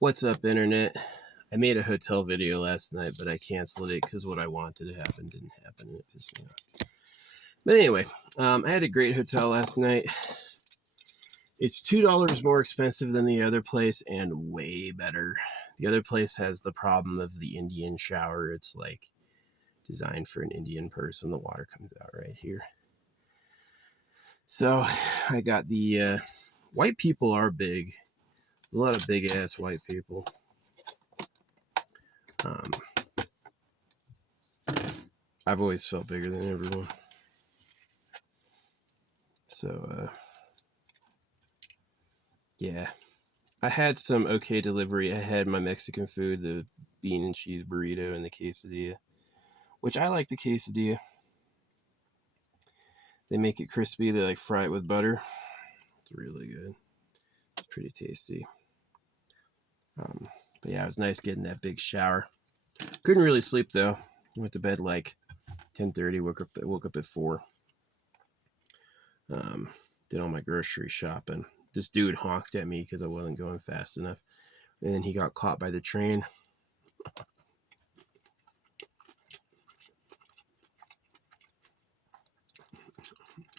What's up, internet? I made a hotel video last night, but I canceled it because what I wanted to happen didn't happen, and it pissed me off. But anyway, I had a great hotel last night. It's $2 more expensive than the other place and way better. The other place has the problem of the Indian shower. It's like designed for an Indian person. The water comes out right here. So I got the white people are big. There's a lot of big ass white people. I've always felt bigger than everyone. So, yeah. I had some okay delivery. I had my Mexican food, the bean and cheese burrito and the quesadilla, which I like the quesadilla. They make it crispy. They like fry it with butter. It's really good. It's pretty tasty. But yeah, it was nice getting that big shower. Couldn't really sleep though. Went to bed like 10:30. Woke up at 4. Did all my grocery shopping. This dude honked at me because I wasn't going fast enough, and then he got caught by the train.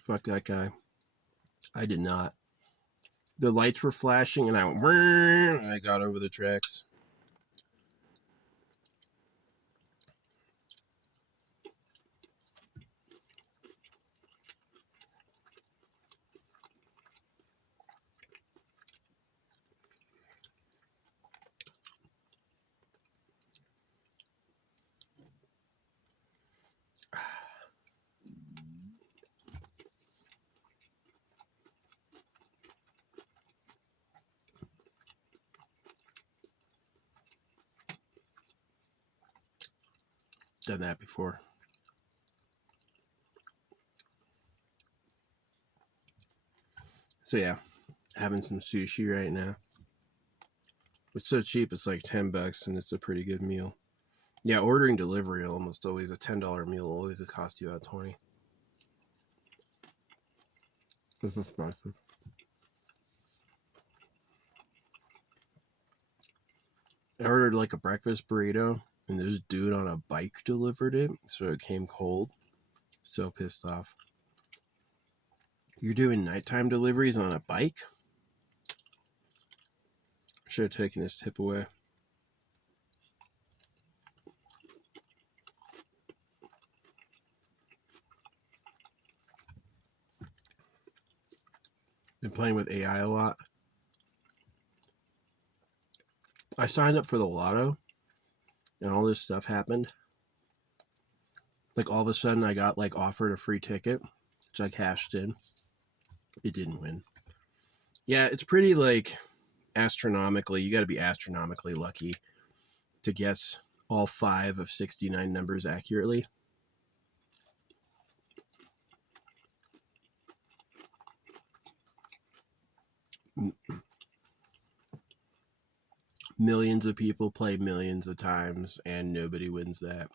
Fuck that guy. I did not. The lights were flashing, and I went, and I got over the tracks. Done that before. So yeah, having some sushi right now. It's so cheap, it's like $10, and it's a pretty good meal. Yeah, ordering delivery almost always a $10 meal will always cost you about 20. This is expensive. I ordered like a breakfast burrito, and this dude on a bike delivered it, so it came cold. So pissed off. You're doing nighttime deliveries on a bike? Should have taken his tip away. Been playing with AI a lot. I signed up for the lotto, and all this stuff happened. Like all of a sudden I got like offered a free ticket, which I cashed in. It didn't win. Yeah, it's pretty like astronomically, you got to be astronomically lucky to guess all 5 of 69 numbers accurately. Millions of people play millions of times, and nobody wins that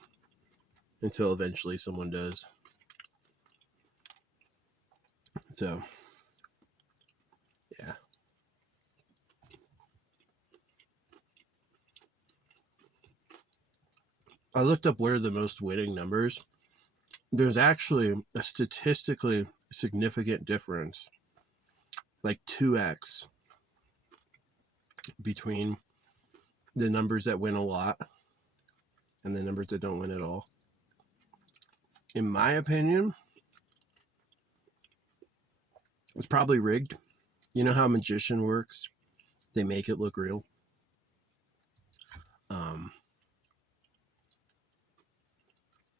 until eventually someone does. So, yeah. I looked up what are the most winning numbers. There's actually a statistically significant difference, like 2x, between the numbers that win a lot and the numbers that don't win at all. In my opinion, it's probably rigged. You know how magician works? They make it look real.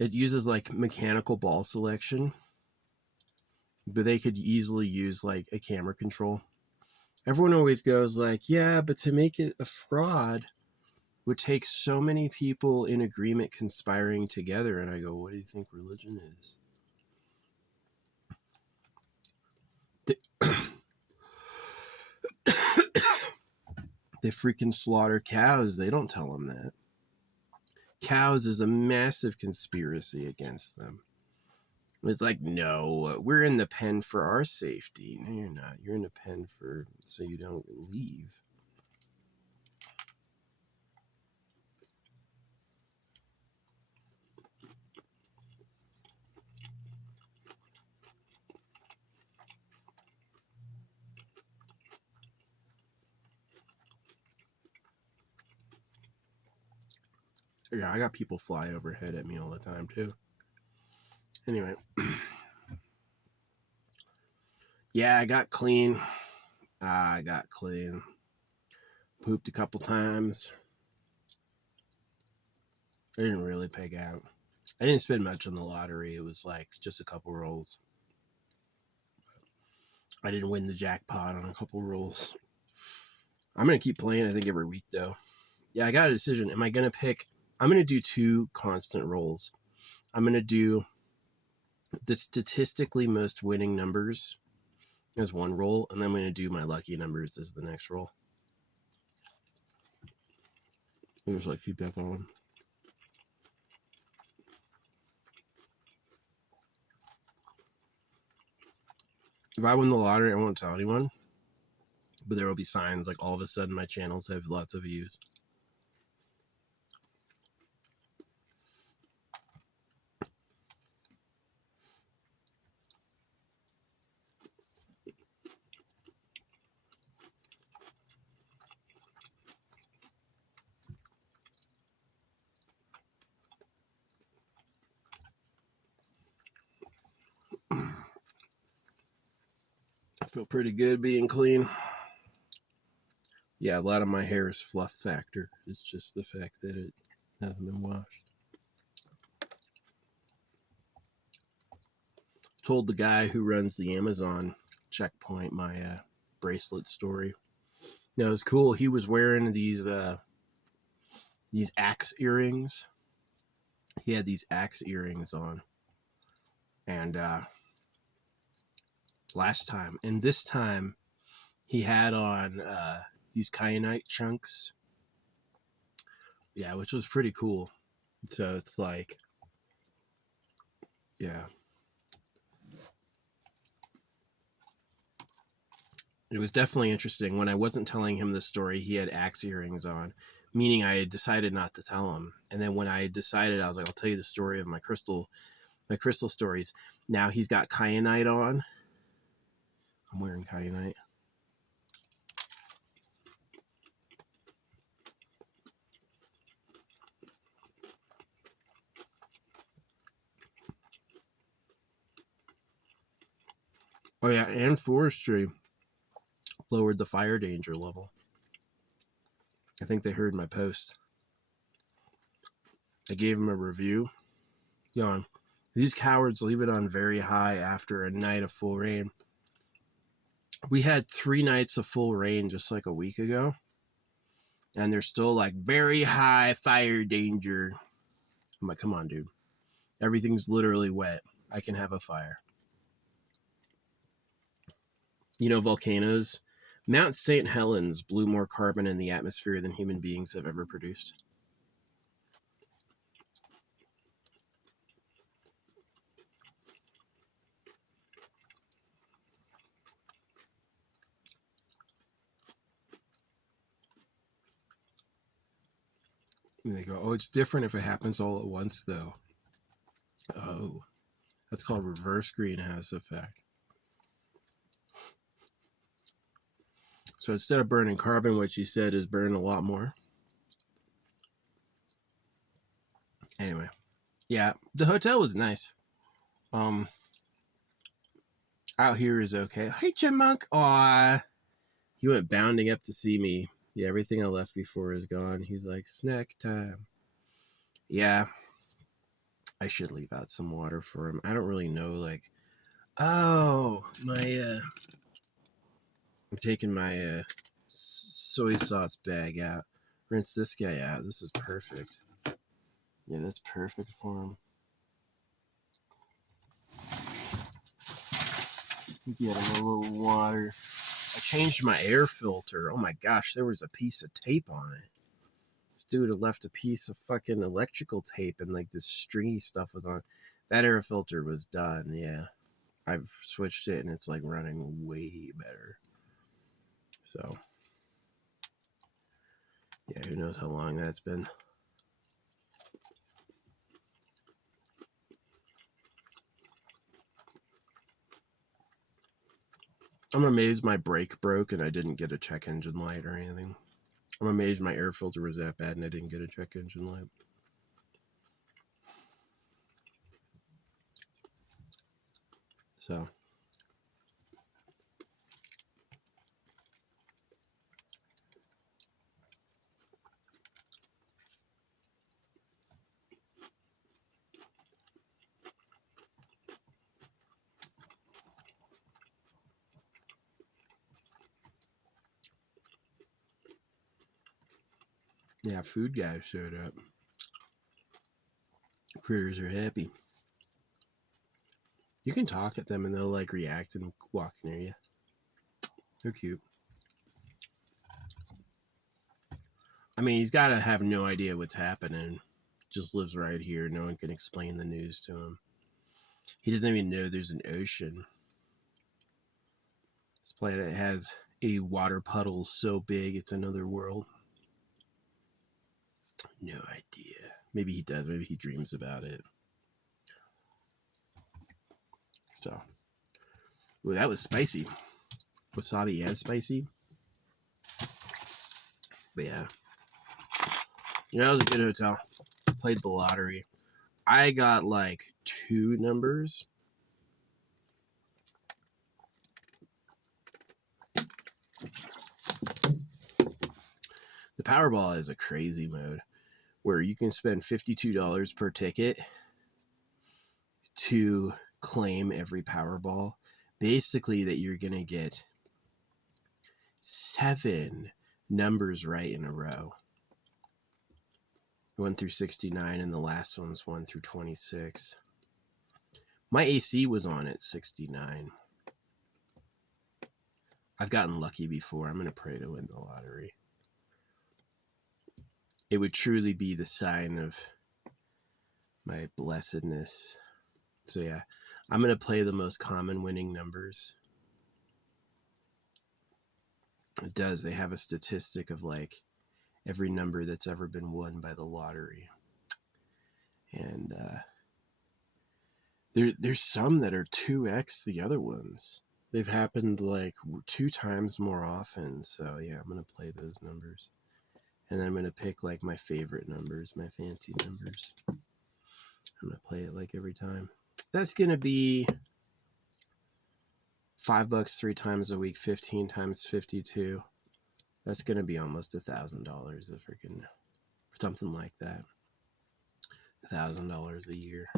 It uses like mechanical ball selection, but they could easily use like a camera control. Everyone always goes like, yeah, but to make it a fraud would take so many people in agreement conspiring together. And I go, what do you think religion is? They freaking slaughter cows. They don't tell them that. Cows is a massive conspiracy against them. It's like, no, we're in the pen for our safety. No, you're not. You're in the pen for so you don't leave. Yeah, I got people fly overhead at me all the time too. Anyway, yeah, I got clean. Pooped a couple times. I didn't really peg out. I didn't spend much on the lottery. It was like just a couple rolls. I didn't win the jackpot on a couple rolls. I'm going to keep playing, I think, every week, though. Yeah, I got a decision. Am I going to pick... I'm going to do 2 constant rolls. I'm going to do the statistically most winning numbers as one roll, and then I'm going to do my lucky numbers as the next roll. I'll just, like, keep that going. If I win the lottery, I won't tell anyone. But there will be signs, like, all of a sudden my channels have lots of views. I feel pretty good being clean. Yeah, a lot of my hair is fluff factor. It's just the fact that it hasn't been washed. Told the guy who runs the Amazon checkpoint my bracelet story. No, it was cool. He was wearing these axe earrings. He had these axe earrings on. And this time, he had on these kyanite chunks. Yeah, which was pretty cool. So it's like, yeah. It was definitely interesting. When I wasn't telling him the story, he had axe earrings on, meaning I had decided not to tell him. And then when I decided, I was like, I'll tell you the story of my crystal stories. Now he's got kyanite on. I'm wearing kyanite. Oh yeah, and forestry lowered the fire danger level. I think they heard my post. I gave him a review. Going, these cowards leave it on very high after a night of full rain. We had 3 nights of full rain just like a week ago. And they're still like, very high fire danger. I'm like, come on, dude. Everything's literally wet. I can have a fire. You know, volcanoes. Mount St. Helens blew more carbon in the atmosphere than human beings have ever produced. And they go, oh, it's different if it happens all at once, though. Oh, that's called reverse greenhouse effect. So instead of burning carbon, what you said is burn a lot more. Anyway, yeah, the hotel was nice. Out here is okay. Hey, Chipmunk. Aw. He went bounding up to see me. Yeah, everything I left before is gone. He's like, snack time. Yeah, I should leave out some water for him. I don't really know, like, oh, I'm taking my soy sauce bag out. Rinse this guy out. This is perfect. Yeah, that's perfect for him. Get him a little water. I changed my air filter. Oh my gosh, there was a piece of tape on it. This dude had left a piece of fucking electrical tape and like this stringy stuff was on. That air filter was done, yeah. I've switched it and it's like running way better. So, yeah, who knows how long that's been. I'm amazed my brake broke and I didn't get a check engine light or anything. I'm amazed my air filter was that bad and I didn't get a check engine light. So yeah, food guys showed up. Critters are happy. You can talk at them and they'll like react and walk near you. They're cute. I mean, he's got to have no idea what's happening. Just lives right here. No one can explain the news to him. He doesn't even know there's an ocean. This planet has a water puddle so big it's another world. No idea. Maybe he does. Maybe he dreams about it. So, ooh, that was spicy. Wasabi and spicy. But yeah. You know, that was a good hotel. Played the lottery. I got like 2 numbers. The Powerball is a crazy mode where you can spend $52 per ticket to claim every Powerball. Basically, that you're going to get 7 numbers right in a row. 1 through 69, and the last one's 1 through 26. My AC was on at 69. I've gotten lucky before. I'm going to pray to win the lottery. It would truly be the sign of my blessedness. So yeah, I'm going to play the most common winning numbers. It does. They have a statistic of like every number that's ever been won by the lottery. And there's some that are 2x the other ones. They've happened like 2 times more often. So yeah, I'm going to play those numbers. And then I'm going to pick like my favorite numbers, my fancy numbers. I'm going to play it like every time. That's going to be $5 3 times a week, 15 times 52. That's going to be almost $1,000 a freaking, something like that. $1,000 a year.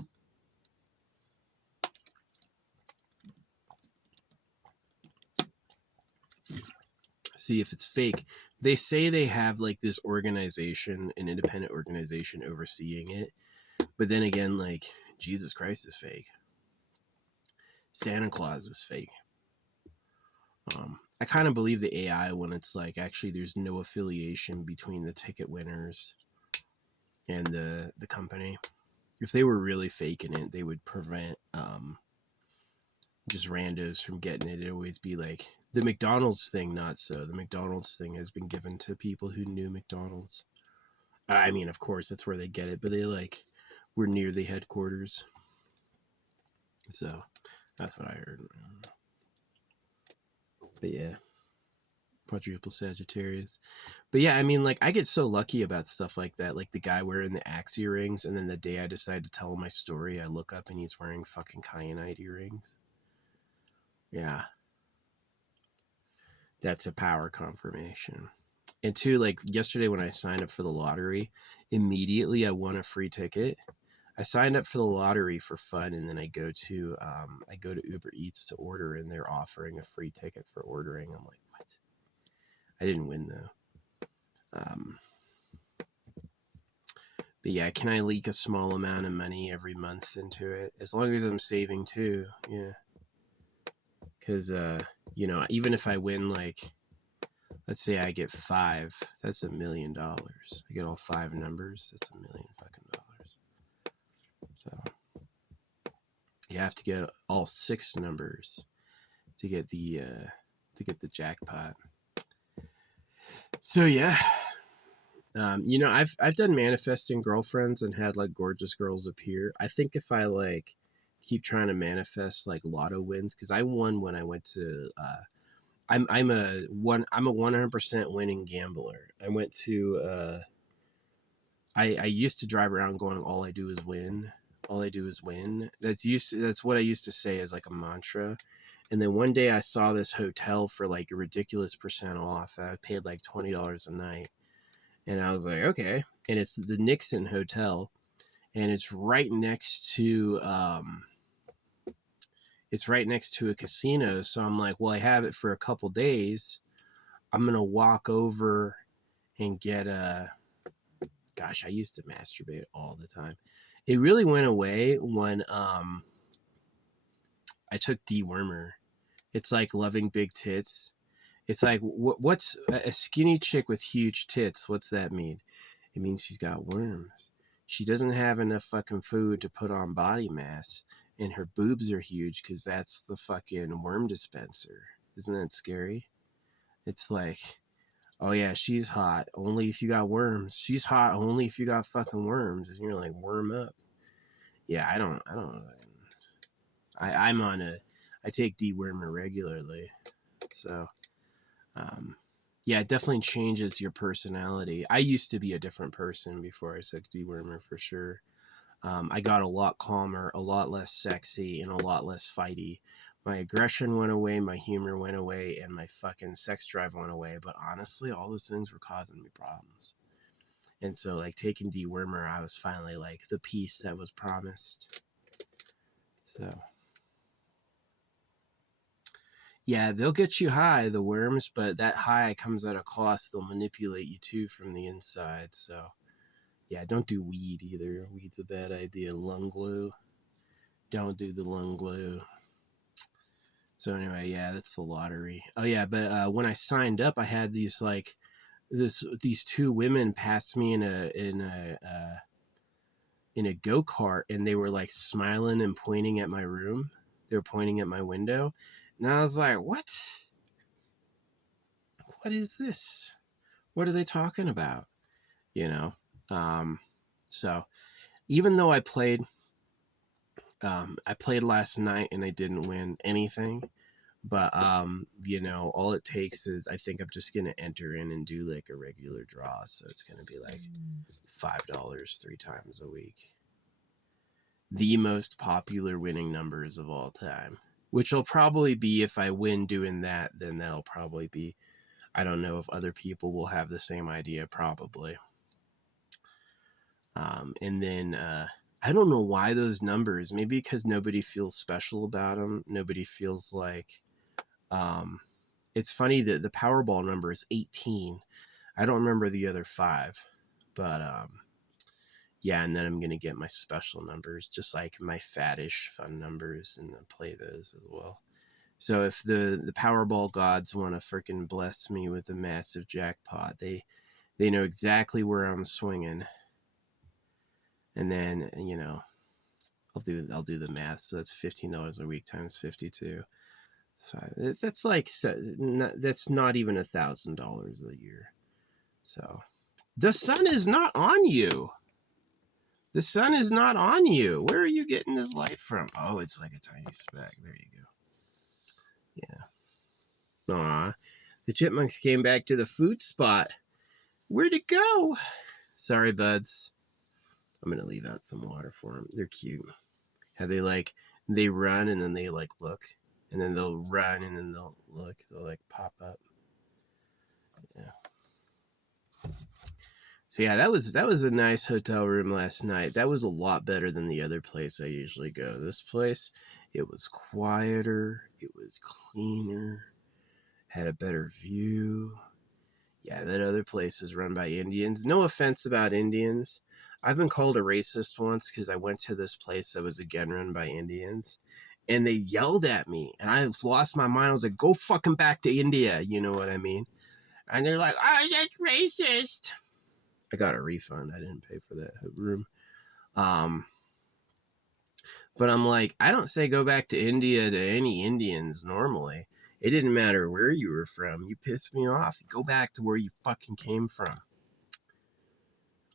See if it's fake. They say they have like this organization, an independent organization overseeing it. But then again, like Jesus Christ is fake. Santa Claus is fake. I kind of believe the AI when it's like actually there's no affiliation between the ticket winners and the company. If they were really faking it, they would prevent just randos from getting it. It'd always be like the McDonald's thing, not so. The McDonald's thing has been given to people who knew McDonald's. I mean, of course, that's where they get it, but they like were near the headquarters. So that's what I heard. But yeah, quadruple Sagittarius. But yeah, I mean, like I get so lucky about stuff like that. Like the guy wearing the axe earrings, and then the day I decide to tell him my story, I look up and he's wearing fucking kyanite earrings. Yeah. That's a power confirmation. And 2, like yesterday when I signed up for the lottery, immediately I won a free ticket. I signed up for the lottery for fun, and then I go to Uber Eats to order, and they're offering a free ticket for ordering. I'm like, what? I didn't win though. But yeah, can I leak a small amount of money every month into it? As long as I'm saving too, yeah. Because you know, even if I win, like, let's say I get 5, that's $1 million. I get all 5 numbers, that's $1 million fucking dollars. So you have to get all 6 numbers to get the jackpot. So yeah, you know, I've done manifesting girlfriends and had like gorgeous girls appear. I think if I like keep trying to manifest like lotto wins, because I won when I went to I'm a 100% winning gambler. I went to I used to drive around going all I do is win. all I do is win. That's what I used to say as like a mantra. And then one day I saw this hotel for like a ridiculous percent off. I paid like $20 a night. And I was like, okay. And it's the Nixon Hotel. And it's right next to a casino. So I'm like, well, I have it for a couple days. I'm gonna walk over and get a. Gosh, I used to masturbate all the time. It really went away when I took dewormer. It's like loving big tits. It's like what's a skinny chick with huge tits? What's that mean? It means she's got worms. She doesn't have enough fucking food to put on body mass, and her boobs are huge because that's the fucking worm dispenser. Isn't that scary? It's like, oh yeah, she's hot only if you got worms. She's hot only if you got fucking worms. And you're like, worm up. Yeah, I don't. I take dewormer regularly, so. Yeah, it definitely changes your personality. I used to be a different person before I took dewormer for sure. I got a lot calmer, a lot less sexy, and a lot less fighty. My aggression went away, my humor went away, and my fucking sex drive went away. But honestly, all those things were causing me problems. And so, like, taking dewormer, I was finally like the peace that was promised. So. Yeah, they'll get you high, the worms, but that high comes at a cost. They'll manipulate you too from the inside. So, yeah, don't do weed either. Weed's a bad idea. Lung glue. Don't do the lung glue. So anyway, yeah, that's the lottery. Oh yeah, but when I signed up, I had these these two women pass me in a go-kart, and they were like smiling and pointing at my room. They were pointing at my window, and I was like, "What? What is this? What are they talking about?" You know. So even though I played last night and I didn't win anything, but you know, all it takes is I think I'm just gonna enter in and do like a regular draw, so it's gonna be like $5 3 times a week. The most popular winning numbers of all time, which will probably be, if I win doing that, then that'll probably be, I don't know if other people will have the same idea, probably. And then I don't know why those numbers, maybe because nobody feels special about them. Nobody feels like, it's funny that the Powerball number is 18. I don't remember the other 5, but yeah, and then I'm going to get my special numbers, just like my faddish fun numbers, and play those as well. So if the Powerball gods want to freaking bless me with a massive jackpot, they know exactly where I'm swinging. And then, you know, I'll do the math. So that's $15 a week times 52. So that's like, that's not even $1,000 a year. So the sun is not on you. The sun is not on you. Where are you getting this light from? Oh, it's like a tiny speck. There you go. Yeah. Aw. The chipmunks came back to the food spot. Where'd it go? Sorry, buds. I'm going to leave out some water for them. They're cute. How they run and then they like look. And then they'll run and then they'll look. They'll like pop up. Yeah. So yeah, that was a nice hotel room last night. That was a lot better than the other place I usually go. This place, it was quieter. It was cleaner. Had a better view. Yeah, that other place is run by Indians. No offense about Indians. I've been called a racist once because I went to this place that was again run by Indians. And they yelled at me. And I lost my mind. I was like, go fucking back to India. You know what I mean? And they're like, oh, that's racist. I got a refund. I didn't pay for that room. But I'm like, I don't say go back to India to any Indians normally. It didn't matter where you were from. You pissed me off. Go back to where you fucking came from.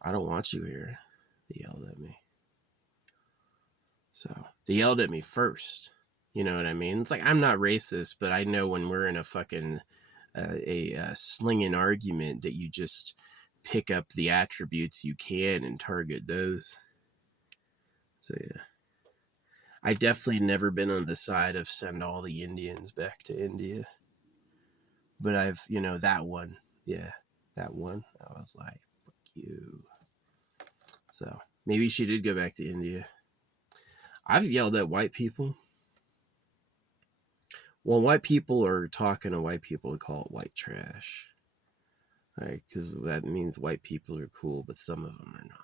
I don't want you here. They yelled at me. So they yelled at me first. You know what I mean? It's like, I'm not racist, but I know when we're in a fucking slinging argument that you just pick up the attributes you can and target those. So yeah, I definitely never been on the side of send all the Indians back to India, but I've, that one, yeah, that one, I was like, fuck you. So maybe she did go back to India. I've yelled at white people. When white people are talking to white people, we call it white trash. Right? Because that means white people are cool, but some of them are not.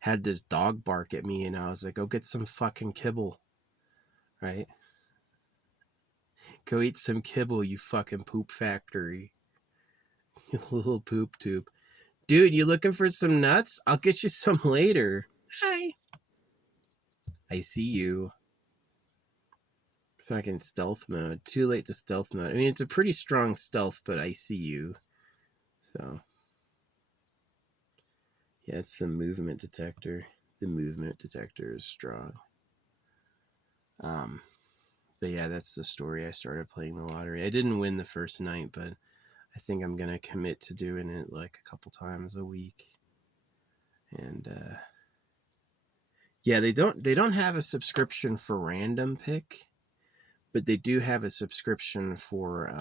Had this dog bark at me, and I was like, go get some fucking kibble. Right? Go eat some kibble, you fucking poop factory. You little poop tube. Dude, you looking for some nuts? I'll get you some later. Hi. I see you. Fucking stealth mode. Too late to stealth mode. I mean, it's a pretty strong stealth, but I see you. So, yeah, it's the movement detector. The movement detector is strong. But yeah, that's the story. I started playing the lottery. I didn't win the first night, but I think I'm gonna commit to doing it like a couple times a week. And yeah, they don't have a subscription for random pick, but they do have a subscription for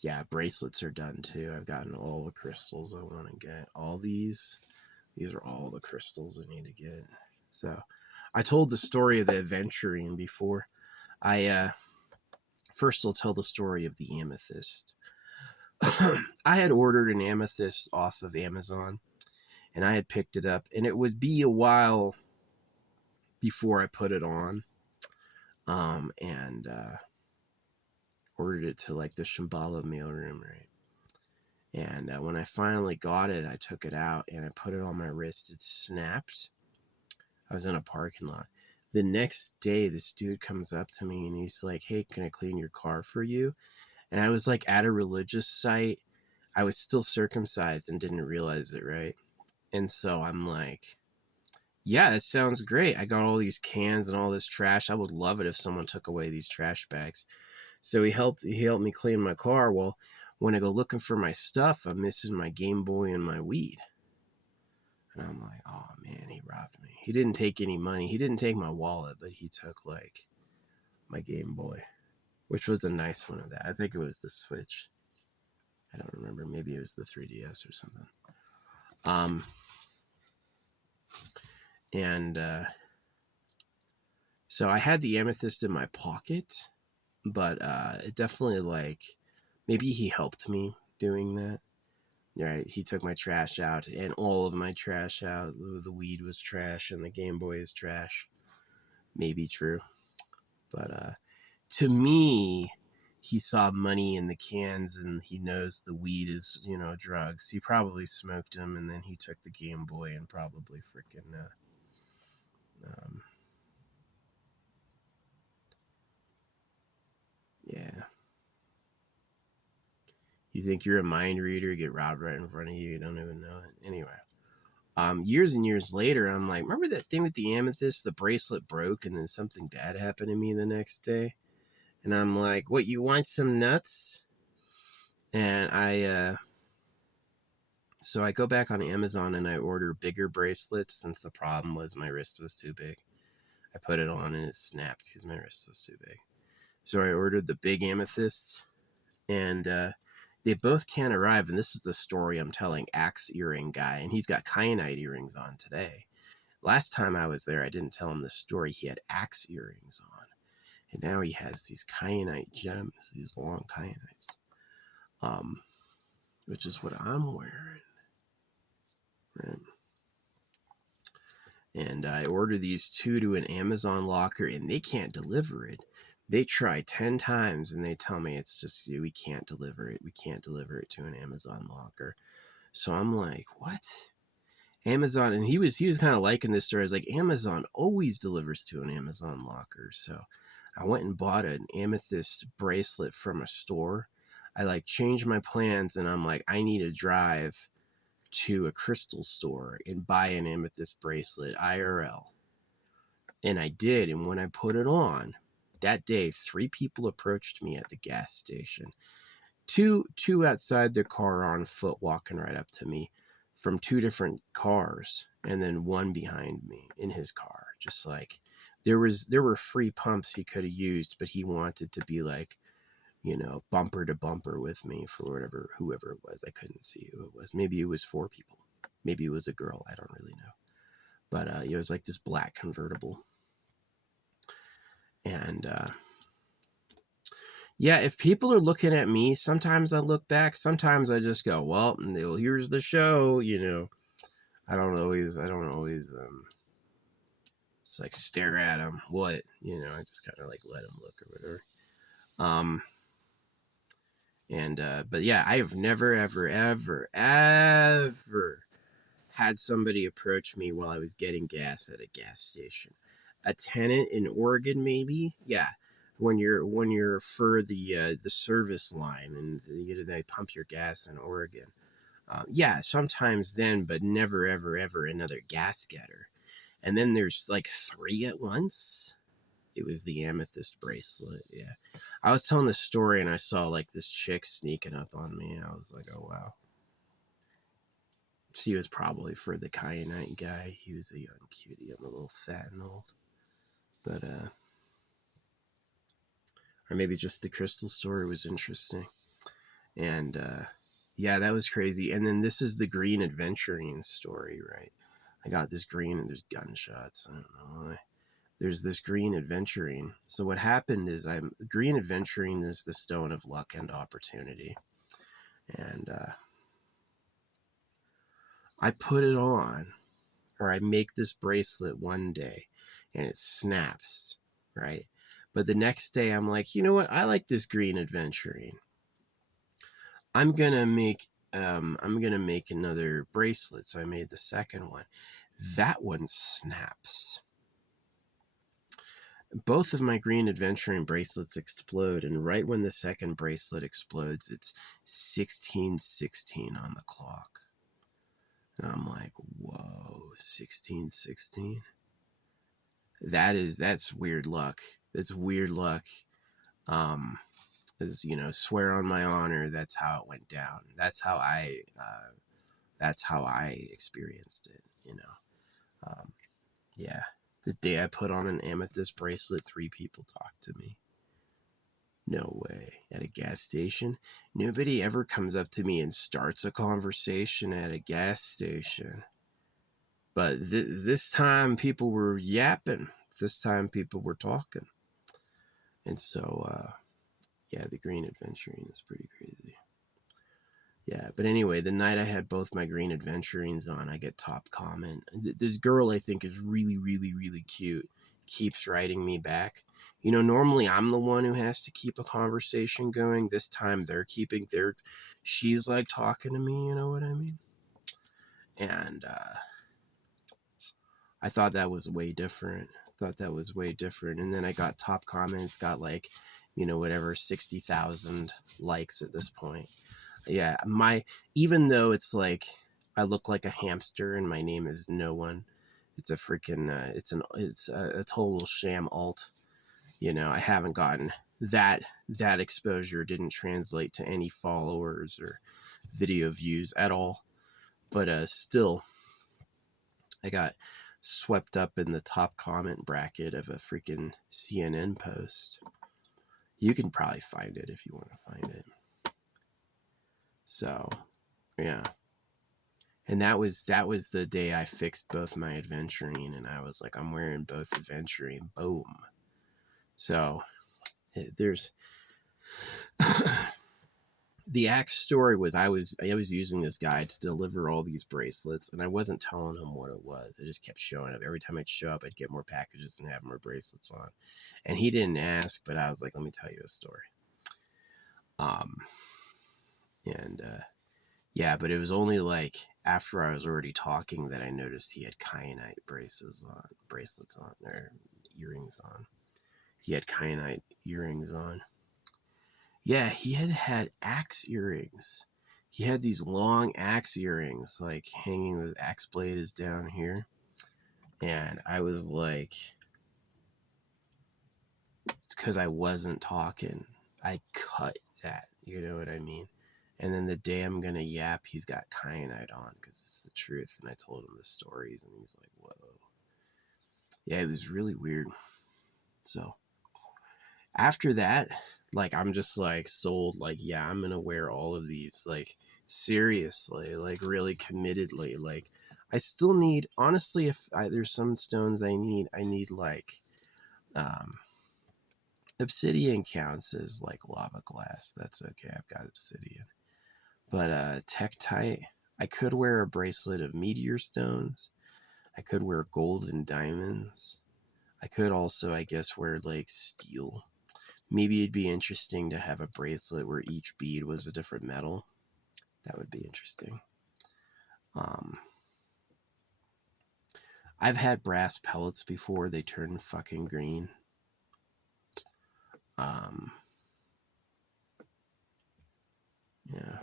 yeah, bracelets are done too. I've gotten all the crystals I want to get. All these are all the crystals I need to get. So I told the story of the adventuring before. I first I'll tell the story of the amethyst. I had ordered an amethyst off of Amazon, and I had picked it up, and it would be a while before I put it on. And ordered it to like the Shambhala mailroom, right? And when I finally got it, I took it out and I put it on my wrist. It snapped. I was in a parking lot. The next day, this dude comes up to me and he's like, hey, can I clean your car for you? And I was like at a religious site. I was still circumcised and didn't realize it, right? And so I'm like, yeah, that sounds great. I got all these cans and all this trash. I would love it if someone took away these trash bags. So he helped me clean my car. Well, when I go looking for my stuff, I'm missing my Game Boy and my weed. And I'm like, oh man, he robbed me. He didn't take any money. He didn't take my wallet, but he took like my Game Boy, which was a nice one of that. I think it was the Switch. I don't remember. Maybe it was the 3DS or something. And so I had the amethyst in my pocket, but it definitely like, maybe he helped me doing that. Right, he took my trash out, and all of my trash out. The weed was trash, and the Game Boy is trash. Maybe true, but to me, he saw money in the cans, and he knows the weed is, drugs. He probably smoked them, and then he took the Game Boy and probably freaking yeah. You think you're a mind reader, get robbed right in front of you, you don't even know it. Anyway. Years and years later, I'm like, remember that thing with the amethyst? The bracelet broke, and then something bad happened to me the next day. And I'm like, what, you want some nuts? And so I go back on Amazon and I order bigger bracelets, since the problem was my wrist was too big. I put it on and it snapped because my wrist was too big. So I ordered the big amethysts, and they both can't arrive. And this is the story I'm telling Axe Earring Guy, and he's got kyanite earrings on today. Last time I was there, I didn't tell him this story. He had axe earrings on, and now he has these kyanite gems, these long kyanites, which is what I'm wearing, right? And I ordered these two to an Amazon locker, and they can't deliver it. They try 10 times, and they tell me it's just, we can't deliver it. We can't deliver it to an Amazon locker. So I'm like, what? Amazon, and he was kind of liking this story. I was like, Amazon always delivers to an Amazon locker. So I went and bought an amethyst bracelet from a store. I like changed my plans, and I'm like, I need to drive to a crystal store and buy an amethyst bracelet IRL. And I did. And when I put it on that day, 3 people approached me at the gas station. Two outside their car on foot, walking right up to me. from 2 different cars, and then one behind me in his car. Just like there were free pumps he could have used, but he wanted to be like, you know, bumper to bumper with me for whoever it was. I couldn't see who it was. Maybe it was 4 people. Maybe it was a girl. I don't really know. But it was like this black convertible. And yeah, if people are looking at me, sometimes I look back. Sometimes I just go, well, here's the show. You know, I don't always just like stare at them. What, you know, I just kind of like let them look or whatever. But yeah, I have never, ever, ever, ever had somebody approach me while I was getting gas at a gas station. A tenant in Oregon, maybe, yeah. When you're for the service line and they pump your gas in Oregon, yeah, sometimes then, but never, ever, ever another gas getter. And then there's like 3 at once. It was the amethyst bracelet. Yeah. I was telling this story and I saw like this chick sneaking up on me. And I was like, oh, wow. She was probably for the kyanite guy. He was a young cutie. I'm a little fat and old. But, or maybe just the crystal story was interesting. And, yeah, that was crazy. And then this is the green adventuring story, right? I got this green and there's gunshots. I don't know why. There's this green adventuring. So what happened is green adventuring is the stone of luck and opportunity. And I put it on, or I make this bracelet one day and it snaps, right? But the next day I'm like, you know what? I like this green adventuring. I'm gonna make another bracelet. So I made the second one. That one snaps. Both of my green adventuring bracelets explode, and right when the second bracelet explodes, it's 16:16 on the clock. And I'm like, whoa, 16:16? That's weird luck. That's weird luck. As you know, swear on my honor, that's how it went down. That's how I experienced it, you know. Yeah. The day I put on an amethyst bracelet, 3 people talked to me. No way. At a gas station? Nobody ever comes up to me and starts a conversation at a gas station. But this time people were yapping. This time people were talking. And so, yeah, the green adventuring is pretty crazy. Yeah, but anyway, the night I had both my green adventurings on, I get top comment. This girl I think is really, really, really cute. Keeps writing me back. You know, normally I'm the one who has to keep a conversation going. This time she's like talking to me, you know what I mean? And I thought that was way different. And then I got top comments, got like, you know, whatever, 60,000 likes at this point. Yeah, even though it's like I look like a hamster and my name is no one, it's a freaking it's a total sham alt. You know, I haven't gotten that exposure. Didn't translate to any followers or video views at all. But still, I got swept up in the top comment bracket of a freaking CNN post. You can probably find it if you want to find it. So, yeah. And that was the day I fixed both my adventuring, and I was like, I'm wearing both adventuring. Boom. So there's the axe story was I was using this guy to deliver all these bracelets, and I wasn't telling him what it was. I just kept showing up. Every time I'd show up, I'd get more packages and have more bracelets on. And he didn't ask, but I was like, let me tell you a story. Yeah, but it was only like after I was already talking that I noticed he had kyanite bracelets on, or earrings on. He had kyanite earrings on. Yeah, he had axe earrings. He had these long axe earrings, like hanging, the axe blade is down here. And I was like, it's because I wasn't talking. I cut that, you know what I mean? And then the day I'm gonna yap, he's got kyanite on because it's the truth. And I told him the stories, and he's like, "Whoa." Yeah, it was really weird. So after that, like, I'm just like sold. Like, yeah, I'm gonna wear all of these. Like, seriously, like really committedly. Like, I still need, honestly, if there's some stones I need like um obsidian counts as like lava glass. That's okay. I've got obsidian. But tektite, I could wear a bracelet of meteor stones. I could wear gold and diamonds. I could also, I guess, wear like steel. Maybe it'd be interesting to have a bracelet where each bead was a different metal. That would be interesting. Um, I've had brass pellets before. They turn fucking green. Um, yeah.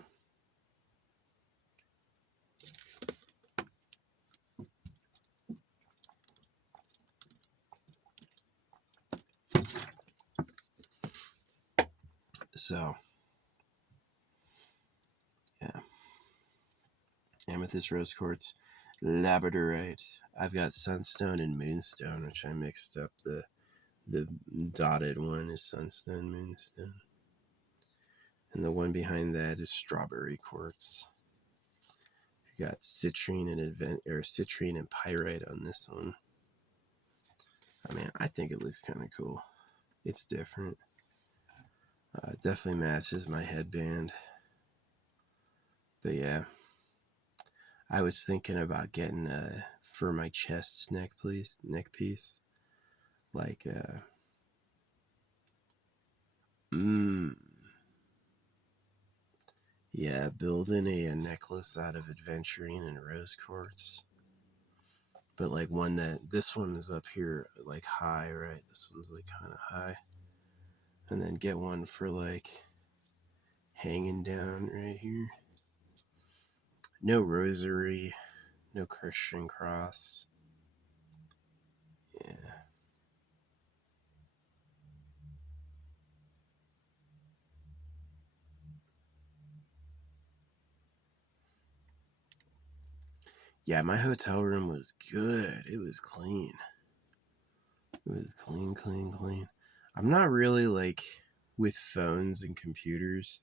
So, yeah. Amethyst, rose quartz, labradorite. I've got sunstone and moonstone, which I mixed up. The dotted one is sunstone, moonstone, and the one behind that is strawberry quartz. You got citrine and citrine and pyrite on this one. I mean, I think it looks kind of cool. It's different. Definitely matches my headband. But yeah, I was thinking about getting for my chest neck piece, like yeah, building a necklace out of aventurine and rose quartz. But like one this one is up here like high, right? This one's like kind of high. And then get one for like hanging down right here. No rosary, no Christian cross. Yeah. Yeah, my hotel room was good. It was clean. It was clean, clean, clean. I'm not really like with phones and computers.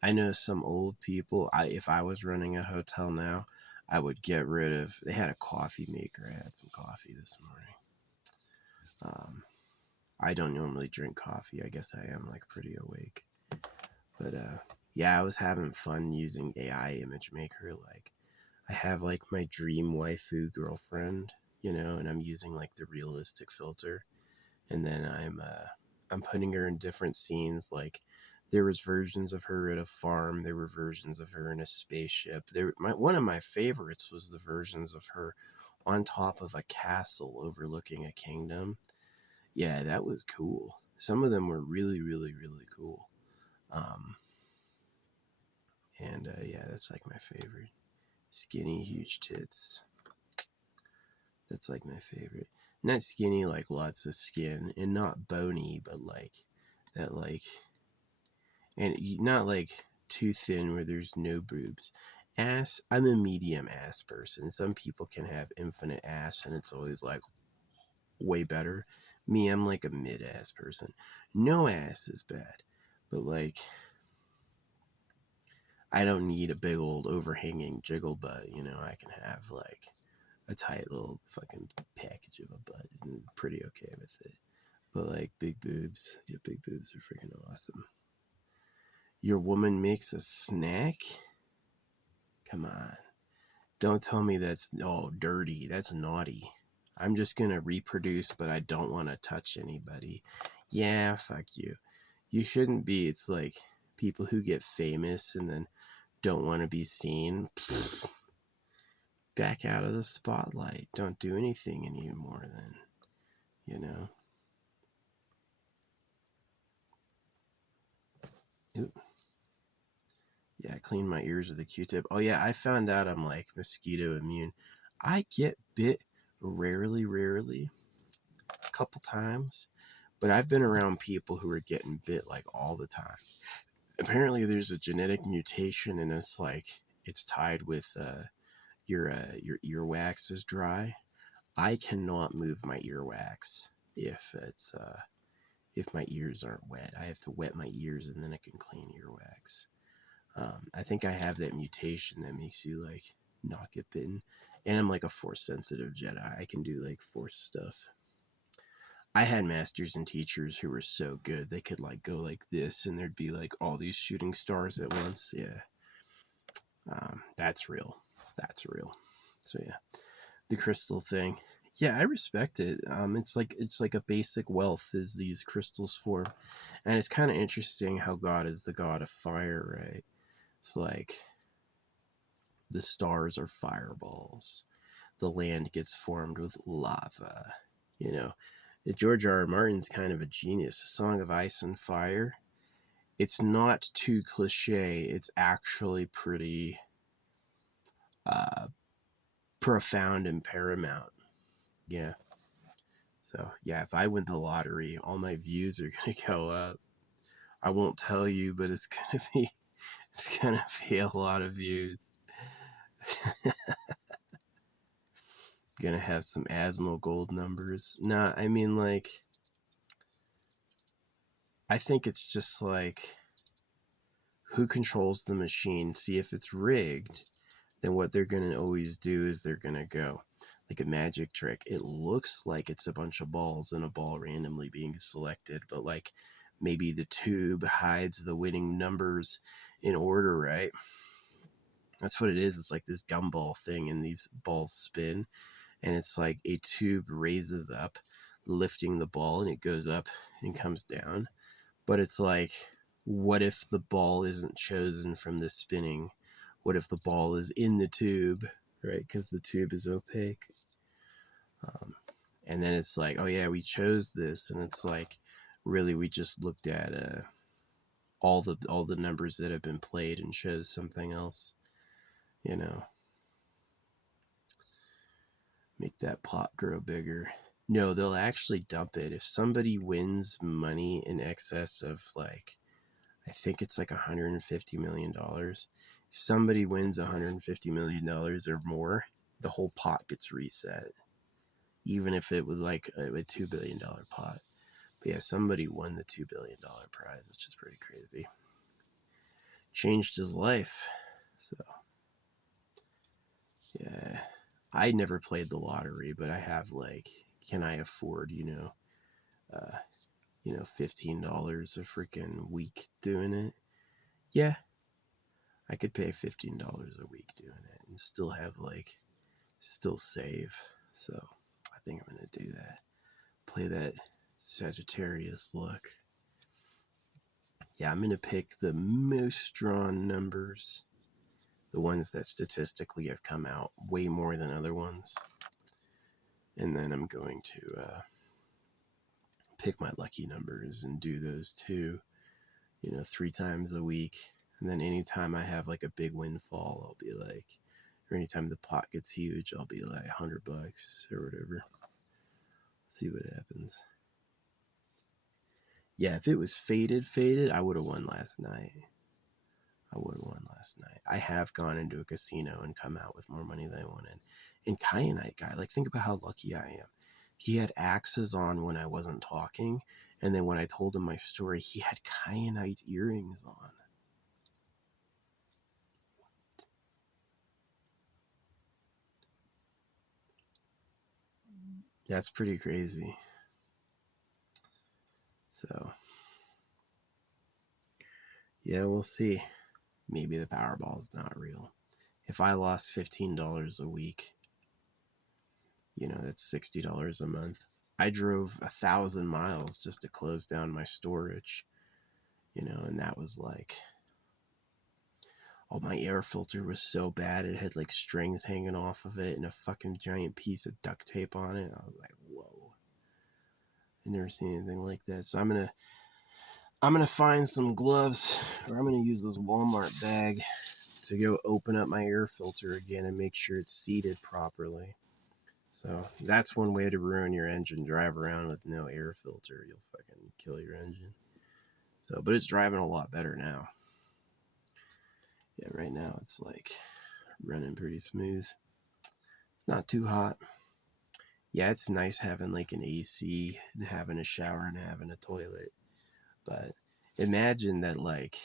I know some old people. If I was running a hotel now, I would get rid of. They had a coffee maker. I had some coffee this morning. I don't normally drink coffee. I guess I am like pretty awake. But yeah, I was having fun using AI image maker. Like, I have like my dream waifu girlfriend, and I'm using like the realistic filter, and then I'm putting her in different scenes. Like, there was versions of her at a farm, there were versions of her in a spaceship. One of my favorites was the versions of her on top of a castle overlooking a kingdom. Yeah, that was cool. Some of them were really, really, really cool. Um, and yeah, that's like my favorite. Skinny, huge tits. That's like my favorite. Not skinny, like lots of skin, and not bony, but like that, like, and not like too thin where there's no boobs. Ass, I'm a medium ass person. Some people can have infinite ass, and it's always like way better. Me, I'm like a mid ass person. No ass is bad, but like, I don't need a big old overhanging jiggle butt. I can have like a tight little fucking package of a butt. I'm pretty okay with it. But like big boobs, yeah, big boobs are freaking awesome. Your woman makes a snack? Come on. Don't tell me that's dirty. That's naughty. I'm just gonna reproduce, but I don't want to touch anybody. Yeah, fuck you. You shouldn't be. It's like people who get famous and then don't want to be seen. Pfft, back out of the spotlight. Don't do anything anymore then, you know? Oop. Yeah, I clean my ears with a Q-tip. Oh yeah, I found out I'm like mosquito immune. I get bit rarely, a couple times, but I've been around people who are getting bit like all the time. apparently there's a genetic mutation, and it's like it's tied with your earwax is dry. I cannot move my earwax if my ears aren't wet. I have to wet my ears and then I can clean earwax. I think I have that mutation that makes you like not get bitten. And I'm like a force sensitive Jedi. I can do like force stuff. I had masters and teachers who were so good. They could like go like this and there'd be like all these shooting stars at once. Yeah. That's real. That's real. So yeah. The crystal thing. Yeah, I respect it. It's like a basic wealth is these crystals form. And it's kind of interesting how God is the God of fire, right? It's like the stars are fireballs. The land gets formed with lava. You know, George R. R. Martin's kind of a genius. A Song of Ice and Fire. It's not too cliche. It's actually pretty profound and paramount. Yeah. So yeah, if I win the lottery, all my views are gonna go up. I won't tell you, but it's gonna be a lot of views. Gonna have some Asmo gold numbers. Nah, I mean like I think it's just like who controls the machine. See if it's rigged, then what they're gonna always do is they're gonna go like a magic trick. It looks like it's a bunch of balls and a ball randomly being selected, but like maybe the tube hides the winning numbers in order, right? That's what it is. It's like this gumball thing, and these balls spin, and it's like a tube raises up, lifting the ball, and it goes up and comes down. But it's like, what if the ball isn't chosen from the spinning? What if the ball is in the tube, right? Because the tube is opaque. And then it's like, oh yeah, we chose this, and it's like, really, we just looked at all the numbers that have been played and chose something else, you know. Make that pot grow bigger. No, they'll actually dump it. If somebody wins money in excess of like, I think it's like $150 million. If somebody wins $150 million or more, the whole pot gets reset. Even if it was like a $2 billion pot. But yeah, somebody won the $2 billion prize, which is pretty crazy. Changed his life. So, yeah. I never played the lottery, but I have like, can I afford, $15 a freaking week doing it? Yeah, I could pay $15 a week doing it and still have like, still save. So I think I'm going to do that. Play that Sagittarius look. Yeah, I'm going to pick the most drawn numbers. The ones that statistically have come out way more than other ones. And then I'm going to pick my lucky numbers and do those too, 3 times a week. And then anytime I have like a big windfall, I'll be like, or anytime the pot gets huge, I'll be like $100 or whatever. See what happens. Yeah, if it was faded, I would have won last night. I have gone into a casino and come out with more money than I wanted. And Kyanite guy, like think about how lucky I am. He had axes on when I wasn't talking, and then when I told him my story, he had kyanite earrings on. That's pretty crazy. So, yeah, we'll see. Maybe the Powerball's not real. If I lost $15 a week, that's $60 a month. I drove 1,000 miles just to close down my storage, and that was like, oh, my air filter was so bad it had like strings hanging off of it and a fucking giant piece of duct tape on it. I was like, whoa. I've never seen anything like that. So I'm gonna find some gloves, or I'm gonna use this Walmart bag to go open up my air filter again and make sure it's seated properly. So that's one way to ruin your engine. Drive around with no air filter. You'll fucking kill your engine. So, but it's driving a lot better now. Yeah, right now it's like running pretty smooth. It's not too hot. Yeah, it's nice having like an AC and having a shower and having a toilet. But imagine that, like,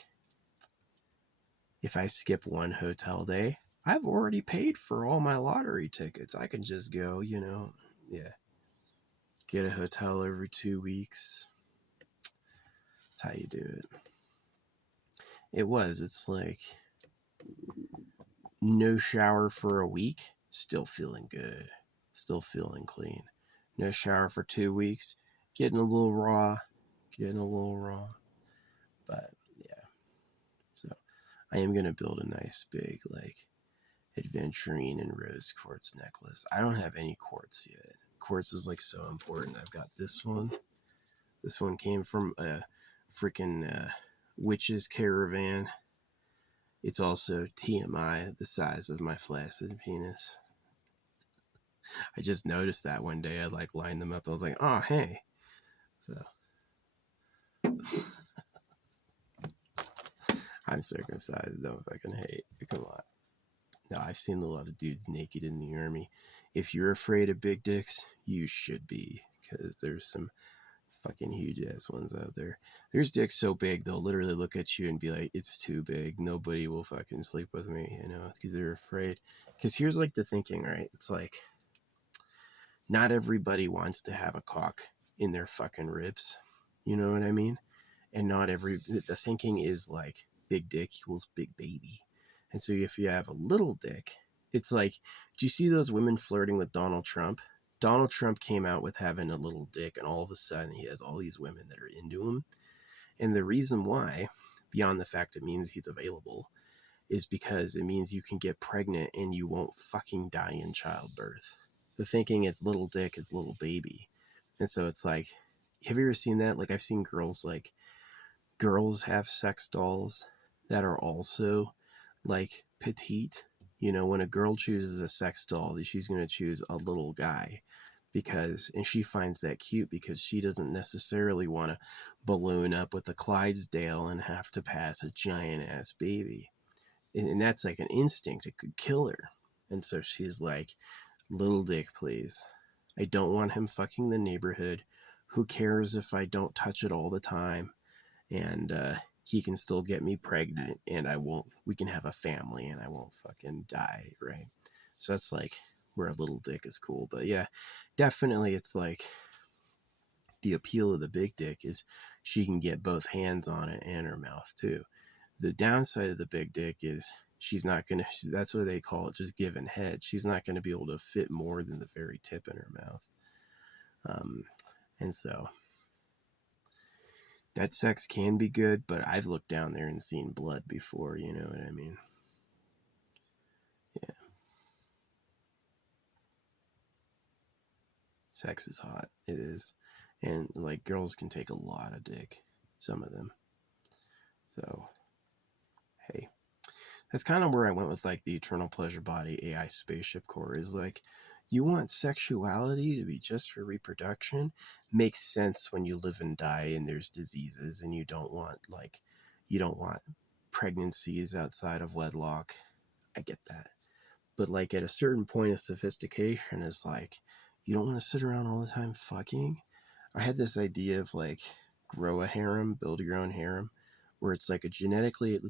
if I skip one hotel day, I've already paid for all my lottery tickets. I can just go, yeah, get a hotel every 2 weeks. That's how you do it. It's like no shower for a week, still feeling good, still feeling clean. No shower for 2 weeks, getting a little raw. But yeah, so I am going to build a nice big, like, adventurine and rose quartz necklace. I don't have any quartz yet. Quartz is like so important. I've got this one. This one came from a freaking witch's caravan. It's also TMI, the size of my flaccid penis. I just noticed that one day. I like lined them up. I was like, oh, hey. So I'm circumcised. Don't fucking hate. Come on. No, I've seen a lot of dudes naked in the army. If you're afraid of big dicks, you should be, because there's some fucking huge ass ones out there. There's dicks so big they'll literally look at you and be like, it's too big. Nobody will fucking sleep with me, because they're afraid. Because here's like the thinking, right? It's like, not everybody wants to have a cock in their fucking ribs. You know what I mean? And the thinking is like, big dick equals big baby. And so if you have a little dick, it's like, do you see those women flirting with Donald Trump? Donald Trump came out with having a little dick, and all of a sudden he has all these women that are into him. And the reason why, beyond the fact it means he's available, is because it means you can get pregnant and you won't fucking die in childbirth. The thinking is little dick is little baby. And so it's like, have you ever seen that? Like, I've seen girls have sex dolls that are also like petite. When a girl chooses a sex doll, she's going to choose a little guy, and she finds that cute because she doesn't necessarily want to balloon up with a Clydesdale and have to pass a giant ass baby. And that's like an instinct. It could kill her. And so she's like, little dick, please. I don't want him fucking the neighborhood. Who cares if I don't touch it all the time? And he can still get me pregnant, and we can have a family, and I won't fucking die, right? So that's like where a little dick is cool. But yeah, definitely it's like the appeal of the big dick is she can get both hands on it and her mouth too. The downside of the big dick is that's what they call it, just giving head. She's not going to be able to fit more than the very tip in her mouth. And so that sex can be good, but I've looked down there and seen blood before, you know what I mean? Yeah. Sex is hot. It is. And like, girls can take a lot of dick. Some of them. So, hey. That's kind of where I went with like the Eternal Pleasure Body AI spaceship core, is like, you want sexuality to be just for reproduction? Makes sense when you live and die and there's diseases and you don't want pregnancies outside of wedlock. I get that. But like, at a certain point of sophistication, is like, you don't want to sit around all the time fucking. I had this idea of like, grow a harem, build your own harem, where it's like it's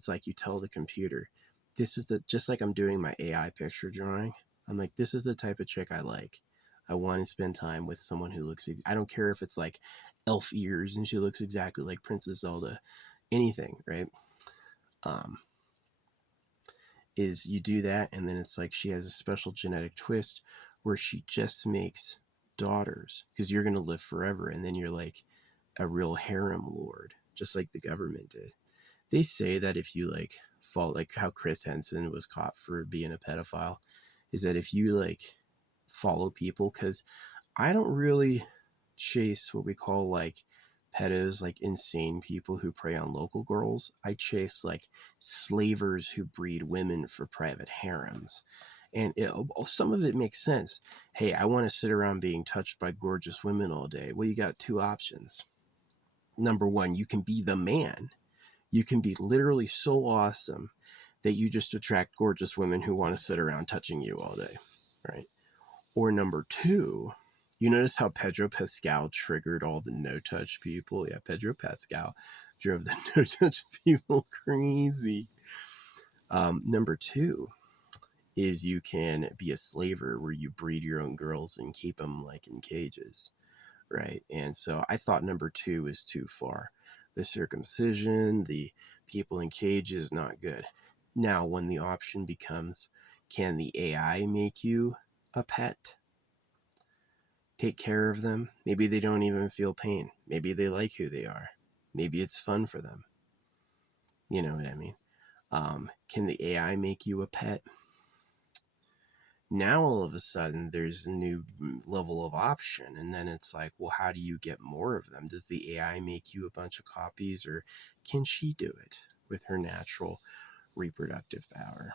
like you tell the computer, just like I'm doing my AI picture drawing. I'm like, this is the type of chick I like. I want to spend time with someone who I don't care if it's like elf ears and she looks exactly like Princess Zelda, anything, right? Is you do that, and then it's like she has a special genetic twist where she just makes daughters, because you're going to live forever, and then you're like a real harem lord, just like the government did. They say that if you like fall, like how Chris Henson was caught for being a pedophile, is that if you like follow people, because I don't really chase what we call like pedos, like insane people who prey on local girls. I chase like slavers who breed women for private harems. And some of it makes sense. Hey, I want to sit around being touched by gorgeous women all day. Well, you got two options. Number one, you can be the man. You can be literally so awesome that you just attract gorgeous women who want to sit around touching you all day, right? Or number two, you notice how Pedro Pascal triggered all the no-touch people? Yeah, Pedro Pascal drove the no-touch people crazy. Number two is you can be a slaver where you breed your own girls and keep them like in cages, right? And so I thought number two is too far. The circumcision, the people in cages, not good. Now, when the option becomes, can the AI make you a pet? Take care of them. Maybe they don't even feel pain. Maybe they like who they are. Maybe it's fun for them. You know what I mean? Can the AI make you a pet? Now all of a sudden there's a new level of option, and then it's like, well, how do you get more of them? Does the AI make you a bunch of copies, or can she do it with her natural reproductive power?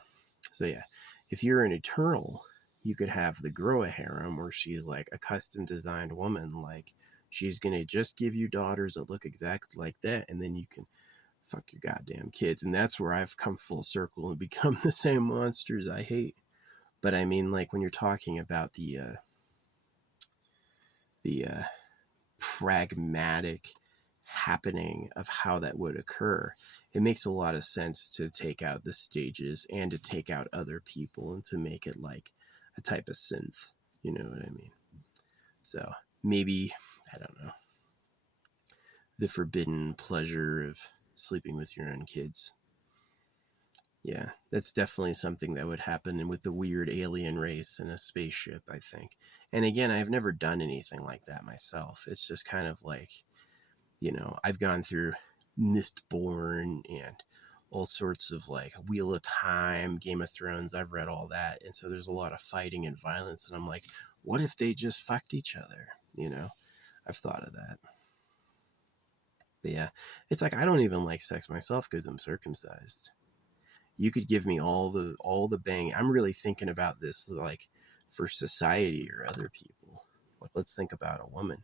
So yeah, if you're an eternal, you could have the grow a harem where she's like a custom designed woman, like she's gonna just give you daughters that look exactly like that, and then you can fuck your goddamn kids. And that's where I've come full circle and become the same monsters I hate. But I mean, like when you're talking about the pragmatic happening of how that would occur, it makes a lot of sense to take out the stages and to take out other people and to make it like a type of synth. You know what I mean? So maybe, I don't know, the forbidden pleasure of sleeping with your own kids. Yeah, that's definitely something that would happen with the weird alien race in a spaceship, I think. And again, I've never done anything like that myself. It's just kind of like, you know, I've gone through Mistborn and all sorts of like Wheel of Time, Game of Thrones. I've read all that. And so there's a lot of fighting and violence. And I'm like, what if they just fucked each other? You know, I've thought of that. But yeah, it's like I don't even like sex myself because I'm circumcised. You could give me all the bang. I'm really thinking about this like for society or other people. Like let's think about a woman.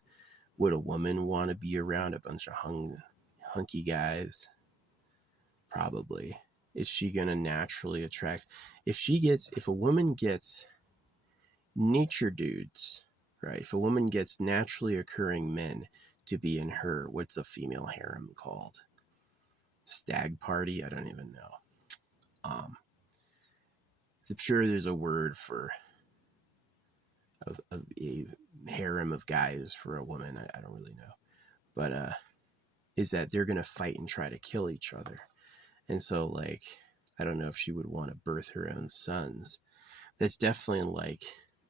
Would a woman want to be around a bunch of hunky guys? Probably. Is she gonna naturally attract? If a woman gets nature dudes, right? If a woman gets naturally occurring men to be in her, what's a female harem called? Stag party? I don't even know. I'm sure there's a word for a harem of guys for a woman. I don't really know. But is that they're going to fight and try to kill each other. And so, like, I don't know if she would want to birth her own sons. That's definitely like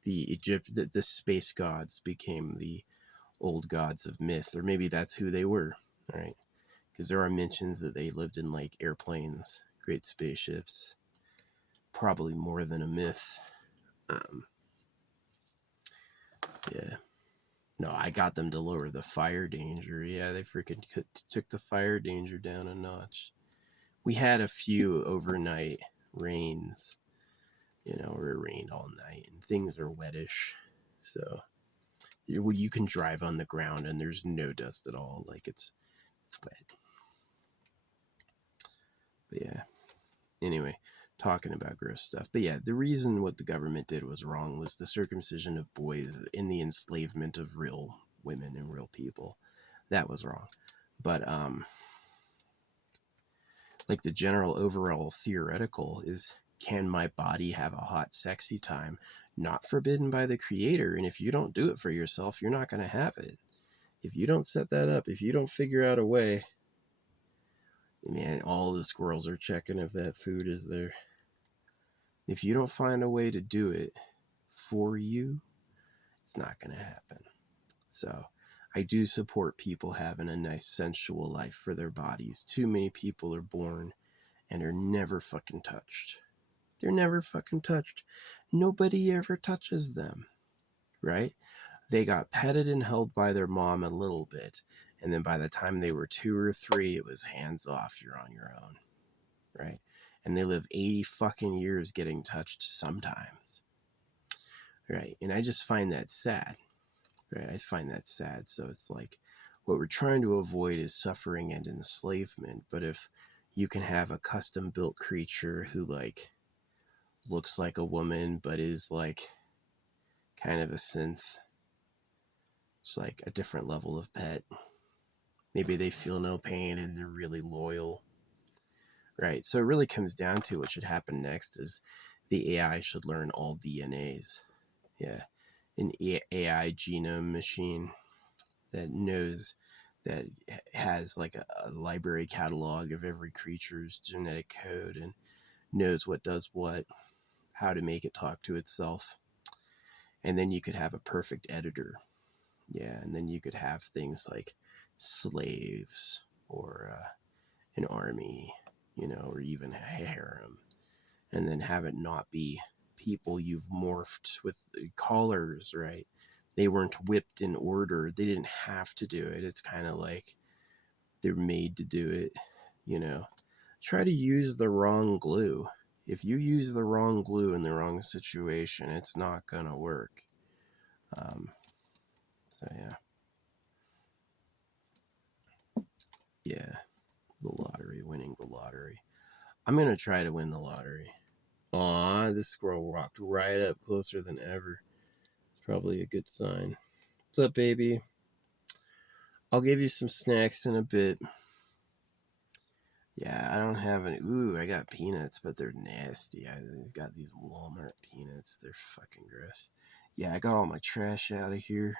the space gods became the old gods of myth, or maybe that's who they were, right? Because there are mentions that they lived in like airplanes, great spaceships, probably more than a myth. Yeah. No, I got them to lower the fire danger. Yeah, they freaking took the fire danger down a notch. We had a few overnight rains, you know, where it rained all night and things are wettish. So you can drive on the ground and there's no dust at all. Like it's wet. But yeah. Anyway, talking about gross stuff. But yeah, the reason what the government did was wrong was the circumcision of boys in the enslavement of real women and real people. That was wrong. But like the general overall theoretical is, can my body have a hot sexy time not forbidden by the creator? And if you don't do it for yourself, you're not going to have it. If you don't set that up, if you don't figure out a way, man, all the squirrels are checking if that food is there. If you don't find a way to do it for you, it's not going to happen. So I do support people having a nice sensual life for their bodies. Too many people are born and are never fucking touched. They're never fucking touched. Nobody ever touches them, right? They got petted and held by their mom a little bit, and then by the time they were 2 or 3, it was hands off, you're on your own, right? And they live 80 fucking years getting touched sometimes, right? And I just find that sad, right? I find that sad. So it's like what we're trying to avoid is suffering and enslavement. But if you can have a custom built creature who like looks like a woman but is like kind of a synth. It's like a different level of pet. Maybe they feel no pain and they're really loyal. Right, so it really comes down to what should happen next is the AI should learn all DNAs. Yeah, an AI genome machine that knows, that has like a library catalog of every creature's genetic code and knows what does what, how to make it talk to itself. And then you could have a perfect editor. Yeah, and then you could have things like slaves or an army, you know, or even a harem, and then have it not be people you've morphed with collars, right? They weren't whipped in order. They didn't have to do it. It's kind of like they're made to do it, you know. Try to use the wrong glue. If you use the wrong glue in the wrong situation, it's not gonna work. So yeah, the lottery, winning the lottery. I'm gonna try to win the lottery. Aw, this squirrel walked right up closer than ever. Probably a good sign. What's up, baby? I'll give you some snacks in a bit. Yeah, I don't have any. Ooh, I got peanuts, but they're nasty. I got these Walmart peanuts. They're fucking gross. Yeah, I got all my trash out of here.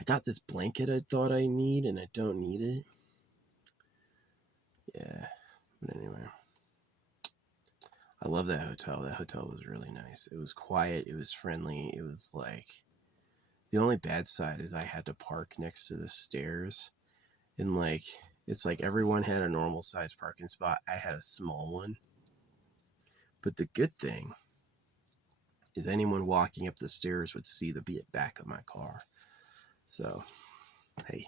I got this blanket I thought I need, and I don't need it. Yeah, but anyway. I love that hotel. That hotel was really nice. It was quiet. It was friendly. It was like... The only bad side is I had to park next to the stairs. And like, it's like everyone had a normal size parking spot. I had a small one. But the good thing is anyone walking up the stairs would see the back of my car. So, hey,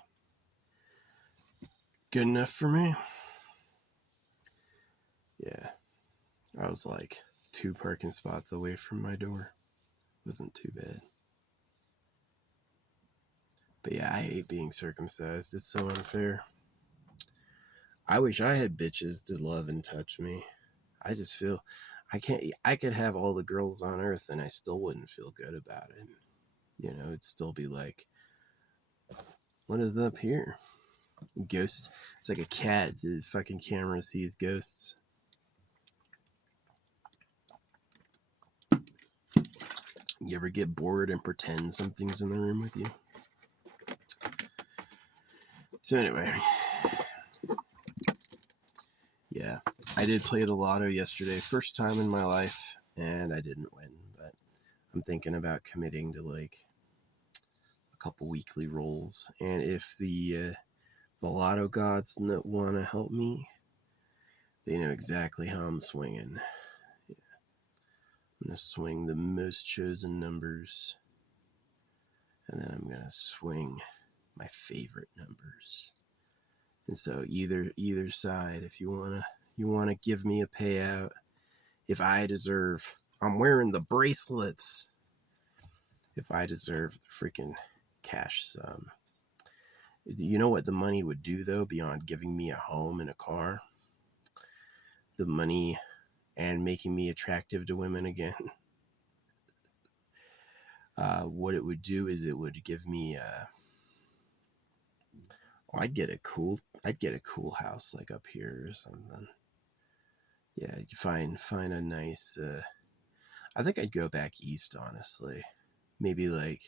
good enough for me. Yeah, I was like 2 parking spots away from my door. Wasn't too bad. But yeah, I hate being circumcised. It's so unfair. I wish I had bitches to love and touch me. I just feel I could have all the girls on earth and I still wouldn't feel good about it. You know, it'd still be like, what is up here? Ghost. It's like a cat. The fucking camera sees ghosts. You ever get bored and pretend something's in the room with you? So anyway, yeah, I did play the lotto yesterday, first time in my life, and I didn't win, but I'm thinking about committing to like a couple weekly rolls, and if the lotto gods want to help me, they know exactly how I'm swinging. Yeah. I'm going to swing the most chosen numbers, and then I'm going to swing my favorite numbers. And so either side, if you want to give me a payout, if I deserve, I'm wearing the bracelets. If I deserve the freaking cash sum. You know what the money would do though, beyond giving me a home and a car? The money and making me attractive to women again. What it would do is it would give me I'd get a cool house like up here or something. Yeah, you find a nice I think I'd go back east, honestly. Maybe like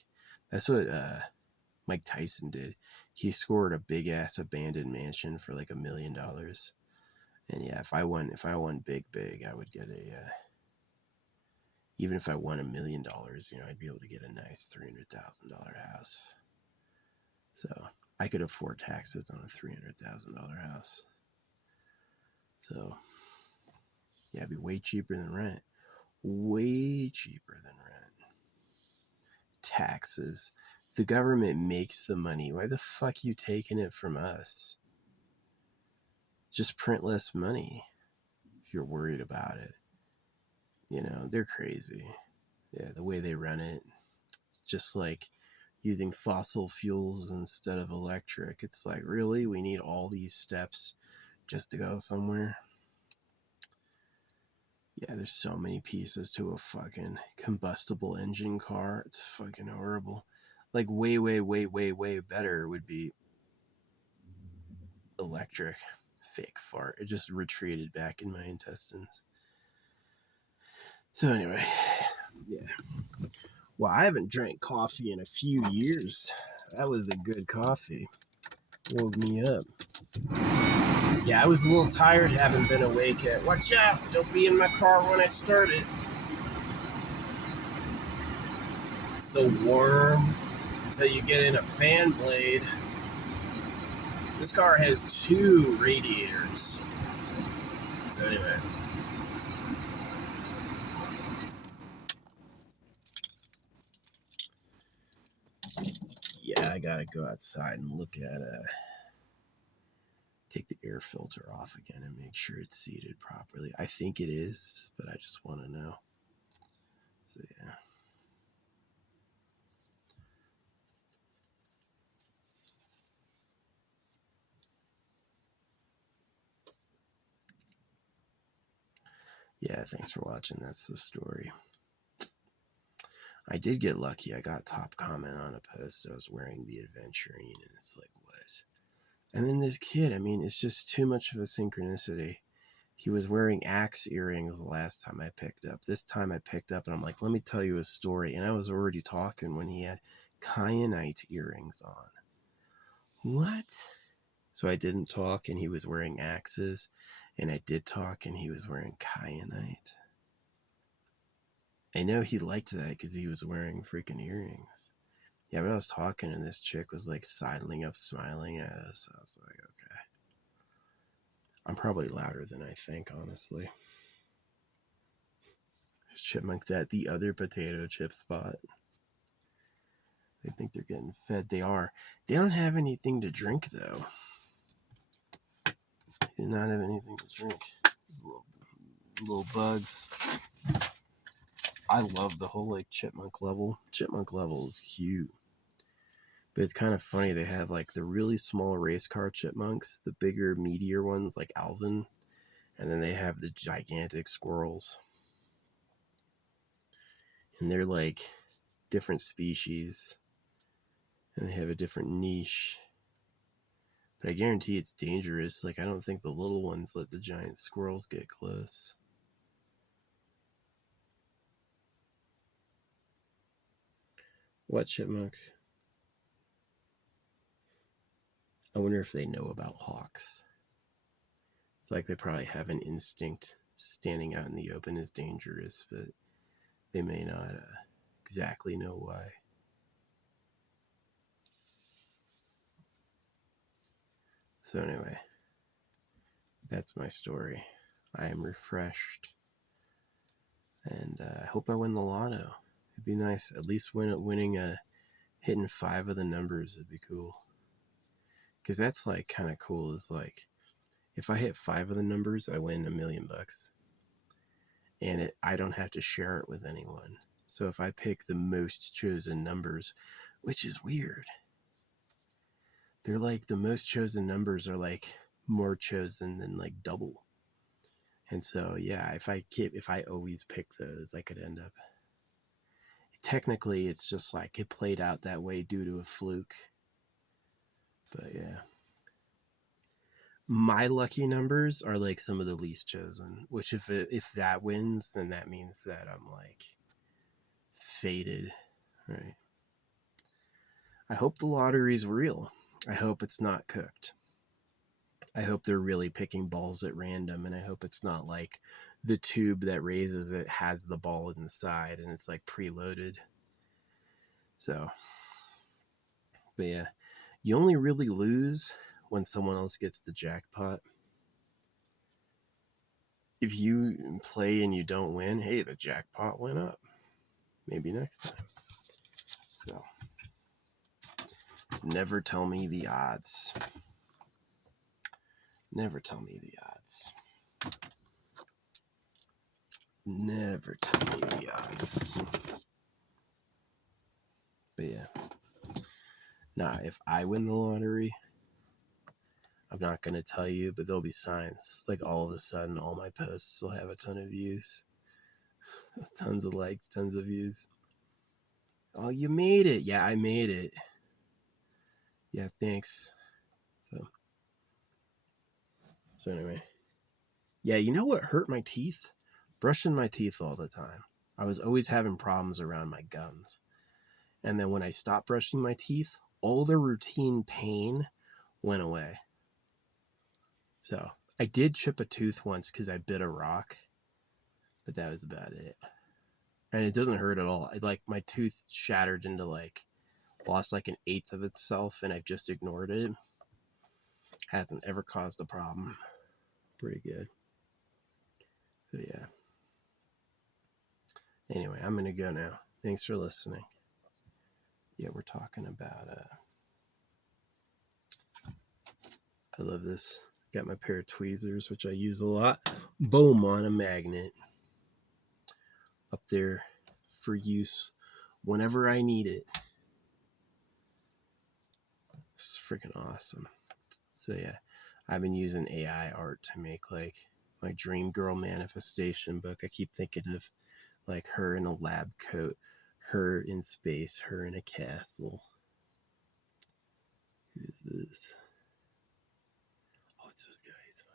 that's what Mike Tyson did. He scored a big ass abandoned mansion for like $1 million. And yeah, if I won big, I would get a even if I won $1 million, you know, I'd be able to get a nice $300,000 house. So I could afford taxes on a $300,000 house. So yeah, it'd be way cheaper than rent. Way cheaper than rent. Taxes. The government makes the money. Why the fuck are you taking it from us? Just print less money if you're worried about it. You know, they're crazy. Yeah, the way they run it. It's just like using fossil fuels instead of electric. It's like, really? We need all these steps just to go somewhere. Yeah, there's so many pieces to a fucking combustible engine car. It's fucking horrible. Like, way, way, way, way, way better would be electric. Fake fart. It just retreated back in my intestines. So anyway, yeah. Well, I haven't drank coffee in a few years. That was a good coffee. Woke me up. Yeah, I was a little tired, haven't been awake yet. Watch out! Don't be in my car when I start it. It's so warm until you get in a fan blade. This car has 2 radiators. So anyway. Yeah, I gotta go outside and look at take the air filter off again and make sure it's seated properly. I think it is, but I just want to know. So yeah. Yeah, thanks for watching. That's the story. I did get lucky. I got top comment on a post. I was wearing the Adventurine, and it's like, what? And then this kid, I mean, it's just too much of a synchronicity. He was wearing axe earrings the last time I picked up. This time I picked up, and I'm like, let me tell you a story. And I was already talking when he had kyanite earrings on. What? So I didn't talk, and he was wearing axes. And I did talk, and he was wearing kyanite. I know he liked that because he was wearing freaking earrings. Yeah, but I was talking, and this chick was like sidling up, smiling at us. I was like, okay. I'm probably louder than I think, honestly. There's chipmunks at the other potato chip spot. They think they're getting fed. They are. They don't have anything to drink, though. They do not have anything to drink. These little bugs. I love the whole like chipmunk level. Chipmunk level is cute. But it's kind of funny. They have like the really small race car chipmunks, the bigger, meatier ones like Alvin, and then they have the gigantic squirrels. And they're like different species, and they have a different niche. But I guarantee it's dangerous. Like, I don't think the little ones let the giant squirrels get close. What chipmunk? I wonder if they know about hawks. It's like they probably have an instinct. Standing out in the open is dangerous, but they may not exactly know why. So anyway, that's my story. I am refreshed, and I hope I win the lotto. It'd be nice, at least hitting 5 of the numbers would be cool. Because that's like kind of cool. Is like, if I hit 5 of the numbers, I win $1 million, and I don't have to share it with anyone. So if I pick the most chosen numbers, which is weird, they're like the most chosen numbers are like more chosen than like double. And so yeah, if I always pick those, I could end up. Technically, it's just like it played out that way due to a fluke. But yeah. My lucky numbers are like some of the least chosen, which if that wins, then that means that I'm like fated, right? I hope the lottery's real. I hope it's not cooked. I hope they're really picking balls at random, and I hope it's not like the tube that raises it has the ball inside and it's like preloaded. So, but yeah, you only really lose when someone else gets the jackpot. If you play and you don't win, hey, the jackpot went up. Maybe next time. So, never tell me the odds. Never tell me the odds. Never tell me the odds. But yeah. Nah, if I win the lottery, I'm not going to tell you, but there'll be signs. Like all of a sudden, all my posts will have a ton of views. Tons of likes, tons of views. Oh, you made it. Yeah, I made it. Yeah, thanks. So anyway. Yeah, you know what hurt my teeth? Brushing my teeth all the time. I was always having problems around my gums. And then when I stopped brushing my teeth, all the routine pain went away. So I did chip a tooth once because I bit a rock, but that was about it. And it doesn't hurt at all. Like my tooth shattered into lost like an eighth of itself, and I've just ignored it. Hasn't ever caused a problem. Pretty good. So yeah. Anyway, I'm gonna go now. Thanks for listening. Yeah, we're talking about I love this. Got my pair of tweezers, which I use a lot. Boom, on a magnet. Up there for use whenever I need it. It's freaking awesome. So yeah, I've been using AI art to make like my dream girl manifestation book. I keep thinking of like her in a lab coat, her in space, her in a castle. Who is this? Oh, it's this guy. He's fine.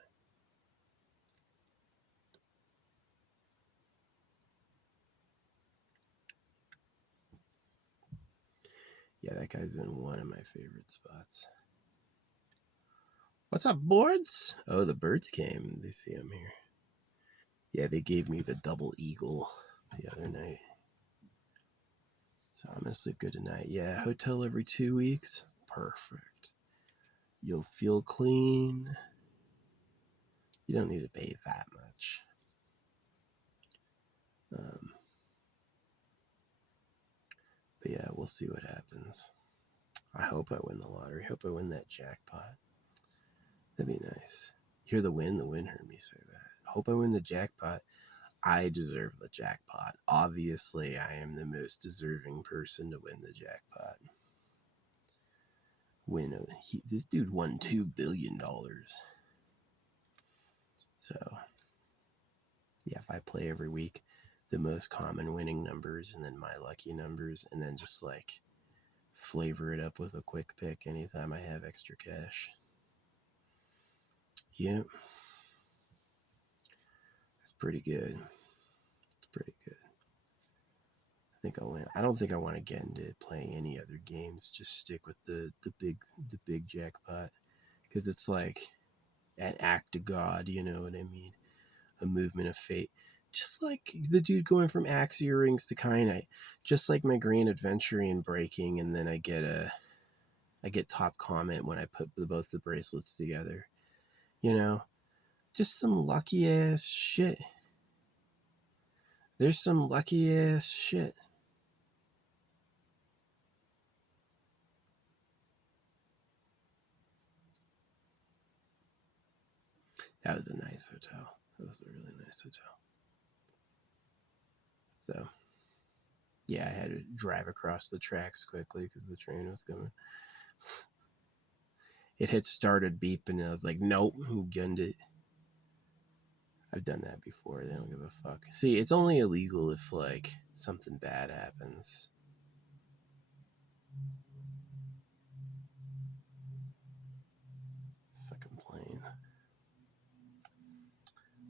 Yeah, that guy's in one of my favorite spots. What's up, boards? Oh, the birds came. They see I'm here. Yeah, they gave me the double eagle the other night. So I'm going to sleep good tonight. Yeah, hotel every 2 weeks. Perfect. You'll feel clean. You don't need to bathe that much. But yeah, we'll see what happens. I hope I win the lottery. I hope I win that jackpot. That'd be nice. Hear the wind? The wind heard me say that. Hope I win the jackpot. I deserve the jackpot. Obviously, I am the most deserving person to win the jackpot. This dude won $2 billion. So, yeah, if I play every week, the most common winning numbers and then my lucky numbers, and then just like flavor it up with a quick pick anytime I have extra cash. Yep. That's pretty good. It's pretty good. I think I'll win. I don't think I want to get into playing any other games. Just stick with the big jackpot, because it's like an act of God, you know what I mean? A movement of fate. Just like the dude going from axe earrings to kyanite. Just like my green adventuring breaking, and then I get top comment when I put both the bracelets together. You know? Just some lucky ass shit. There's some lucky ass shit. That was a nice hotel. That was a really nice hotel. So, yeah, I had to drive across the tracks quickly because the train was coming. It had started beeping, and I was like, nope, who gunned it? I've done that before. They don't give a fuck. See, it's only illegal if, like, something bad happens. Fucking plane.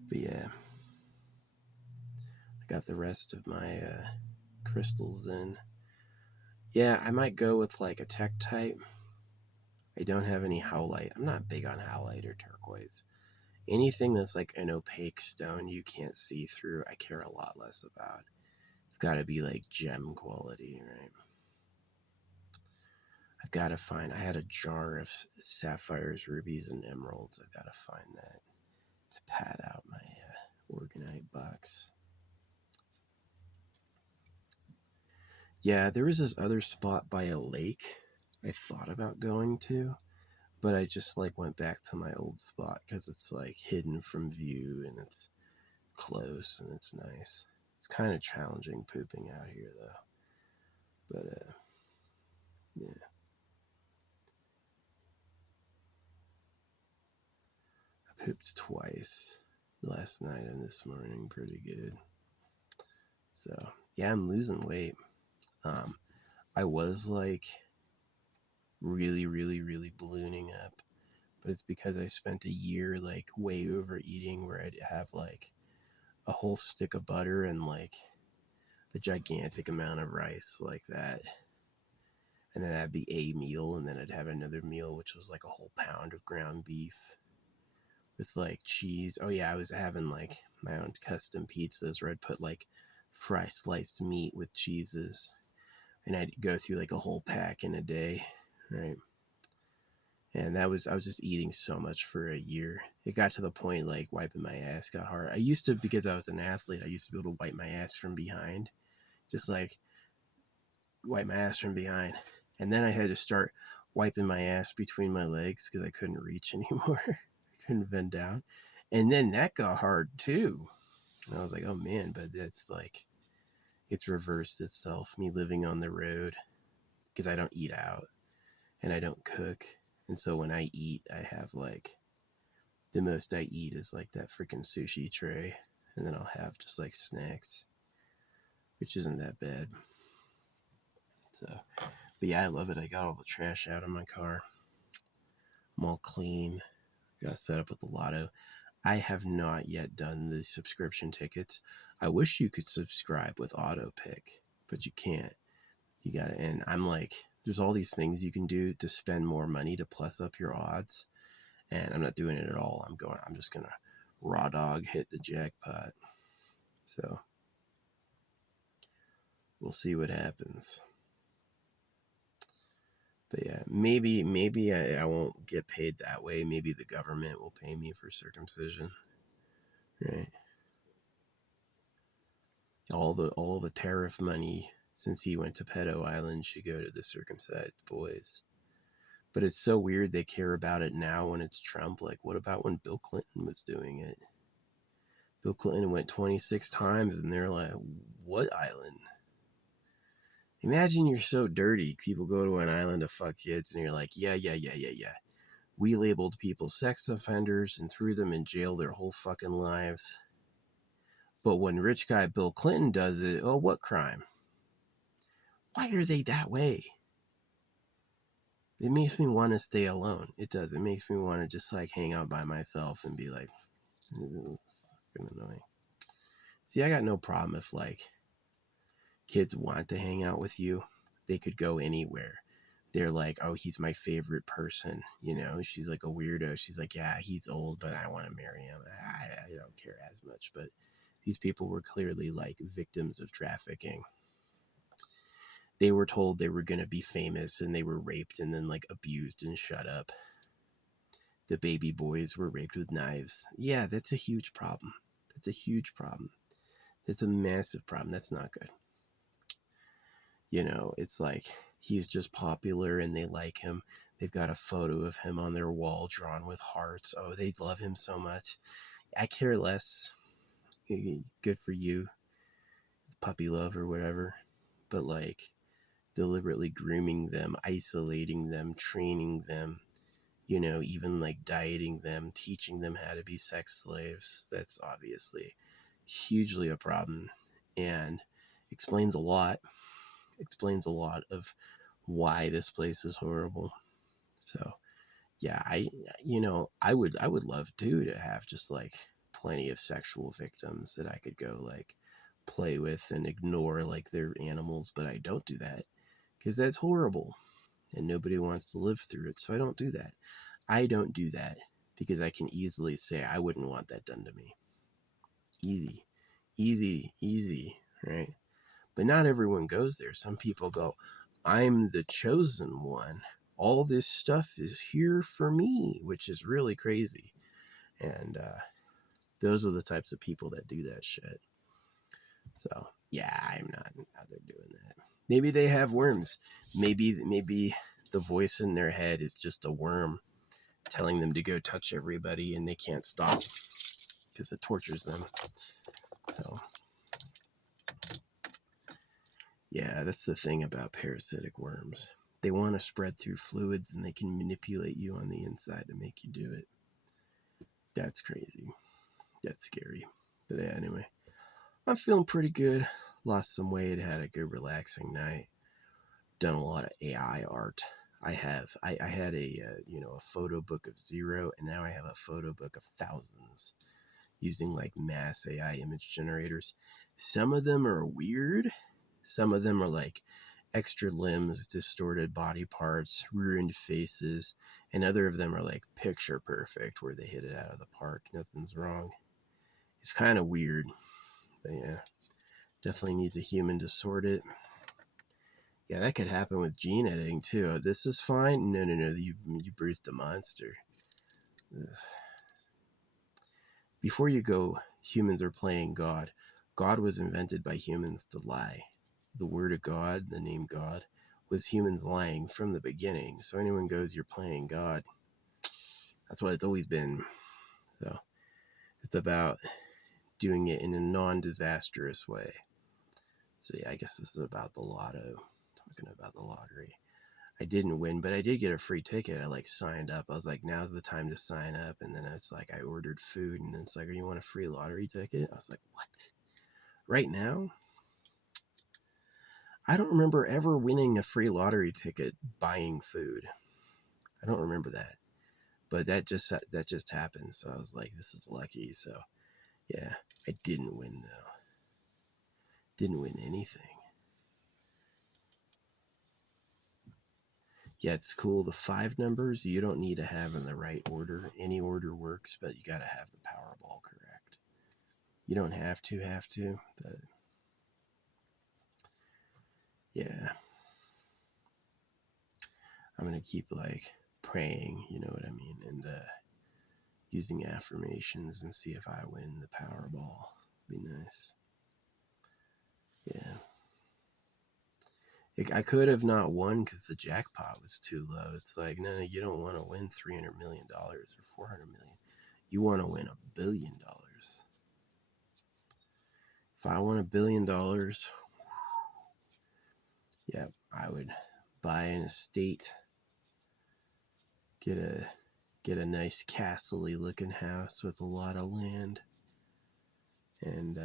But yeah. I got the rest of my crystals in. Yeah, I might go with, like, a Tektite. I don't have any howlite. I'm not big on howlite or turquoise. Anything that's like an opaque stone you can't see through, I care a lot less about. It's got to be like gem quality, right? I've got to find, I had a jar of sapphires, rubies, and emeralds. I've got to find that to pad out my organite box. Yeah, there was this other spot by a lake I thought about going to, but I just like went back to my old spot because it's like hidden from view and it's close and it's nice. It's kind of challenging pooping out here though, but yeah. pooped twice last night and this morning. Pretty good. So yeah, I'm losing weight. I was like really, really, really ballooning up, but it's because I spent a year like way overeating, where I'd have like a whole stick of butter and like a gigantic amount of rice like that. And then that'd be a meal, and then I'd have another meal, which was like a whole pound of ground beef with like cheese. Oh yeah, I was having like my own custom pizzas where I'd put like sliced meat with cheeses, and I'd go through like a whole pack in a day, right? And I was just eating so much for a year. It got to the point like wiping my ass got hard. I used to, because I was an athlete, I used to be able to wipe my ass from behind, just like wipe my ass from behind. And then I had to start wiping my ass between my legs because I couldn't reach anymore. I couldn't bend down. And then that got hard too. And I was like, oh man, but that's like, it's reversed itself. Me living on the road because I don't eat out and I don't cook. And so when I eat, I have like, the most I eat is like that freaking sushi tray. And then I'll have just like snacks, which isn't that bad. So, but yeah, I love it. I got all the trash out of my car. I'm all clean. Got set up with the lotto. I have not yet done the subscription tickets. I wish you could subscribe with auto pick, but you can't. You gotta, and I'm like, there's all these things you can do to spend more money to plus up your odds. And I'm not doing it at all. I'm just gonna raw dog hit the jackpot. So we'll see what happens. But yeah, maybe I won't get paid that way. Maybe the government will pay me for circumcision, right? All the tariff money since he went to Pedo Island should go to the circumcised boys. But it's so weird they care about it now when it's Trump. Like, what about when Bill Clinton was doing it? Bill Clinton went 26 times, and they're like, what island? Imagine you're so dirty, people go to an island to fuck kids, and you're like, yeah. We labeled people sex offenders and threw them in jail their whole fucking lives. But when rich guy Bill Clinton does it, oh, what crime? Why are they that way? It makes me want to stay alone. It does. It makes me want to just like hang out by myself and be like, it's fucking annoying. See, I got no problem if like kids want to hang out with you. They could go anywhere. They're like, oh, he's my favorite person. You know, she's like a weirdo. She's like, yeah, he's old, but I want to marry him. I don't care as much. But these people were clearly like victims of trafficking. They were told they were going to be famous and they were raped and then like abused and shut up. The baby boys were raped with knives. Yeah, that's a huge problem. That's a huge problem. That's a massive problem. That's not good. You know, it's like he's just popular and they like him. They've got a photo of him on their wall drawn with hearts. Oh, they love him so much. I care less. Good for you. It's puppy love or whatever. But like deliberately grooming them, isolating them, training them, you know, even like dieting them, teaching them how to be sex slaves. That's obviously hugely a problem and explains a lot of why this place is horrible. So yeah, I would love too to have just like plenty of sexual victims that I could go like play with and ignore like they're animals, but I don't do that because that's horrible and nobody wants to live through it. So I don't do that. I don't do that because I can easily say I wouldn't want that done to me. Easy, right? But not everyone goes there. Some people go, I'm the chosen one. All this stuff is here for me, which is really crazy. And those are the types of people that do that shit. So, yeah, I'm not out there doing that. Maybe they have worms. Maybe the voice in their head is just a worm telling them to go touch everybody and they can't stop because it tortures them. So, yeah, that's the thing about parasitic worms. They want to spread through fluids and they can manipulate you on the inside to make you do it. That's crazy. That's scary. But yeah, anyway, I'm feeling pretty good. Lost some weight, had a good relaxing night. Done a lot of AI art. I had a a photo book of 0, and now I have a photo book of thousands using like mass AI image generators. Some of them are weird. Some of them are like extra limbs, distorted body parts, ruined faces, and other of them are like picture perfect where they hit it out of the park. Nothing's wrong. It's kind of weird, but yeah, definitely needs a human to sort it. Yeah, that could happen with gene editing too. This is fine. No, you birthed a monster. Ugh. Before you go, humans are playing God. God was invented by humans to lie. The word of God, the name God, was humans lying from the beginning. So anyone goes, you're playing God. That's what it's always been. So it's about doing it in a non-disastrous way. So yeah, I guess this is about the lotto. Talking about the lottery. I didn't win, but I did get a free ticket. I like signed up. I was like, now's the time to sign up. And then it's like, I ordered food and it's like, you want a free lottery ticket? I was like, what? Right now? I don't remember ever winning a free lottery ticket buying food. I don't remember that, but that just happened. So I was like, this is lucky. So yeah, I didn't win though. Didn't win anything. Yeah, it's cool. The 5 numbers you don't need to have in the right order. Any order works, but you got to have the Powerball correct. You don't have to, but yeah, I'm gonna keep like praying, you know what I mean, and using affirmations and see if I win the Powerball. Be nice. Yeah. I could have not won because the jackpot was too low. It's like, no, you don't want to win $300 million or $400 million. You want to win $1 billion. If I won $1 billion, yeah, I would buy an estate, get a nice castle-y looking house with a lot of land, and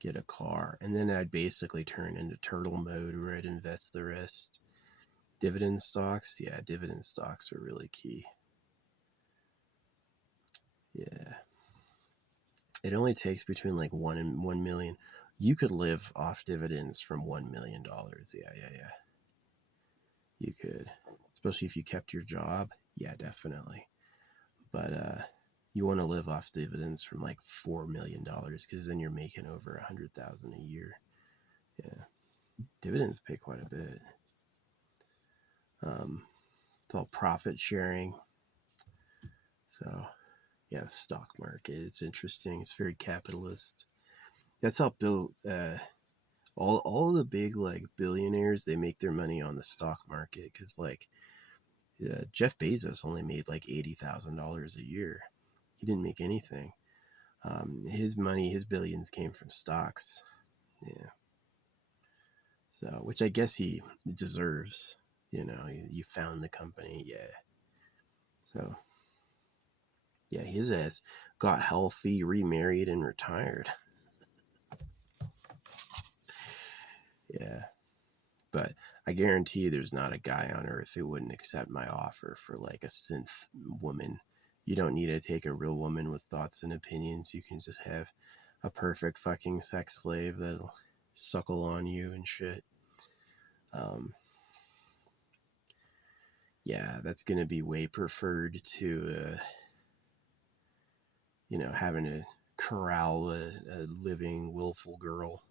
get a car. And then I'd basically turn into turtle mode where I'd invest the rest. Dividend stocks, yeah, dividend stocks are really key. Yeah. It only takes between like 1 and 1 million. You could live off dividends from $1 million. Yeah. You could. Especially if you kept your job. Yeah, definitely. But you want to live off dividends from like $4 million because then you're making over 100,000 a year. Yeah. Dividends pay quite a bit. It's all profit sharing. So yeah, the stock market, it's interesting. It's very capitalist. That's how Bill all the big like billionaires, they make their money on the stock market because like Jeff Bezos only made like $80,000 a year. He didn't make anything. His money, his billions came from stocks. Yeah. So, which I guess he deserves. You know, you found the company. Yeah. So, yeah, his ass got healthy, remarried, and retired. Yeah. But I guarantee you there's not a guy on earth who wouldn't accept my offer for like a synth woman. You don't need to take a real woman with thoughts and opinions. You can just have a perfect fucking sex slave that'll suckle on you and shit. Yeah, that's going to be way preferred to, having to corral a living, willful girl.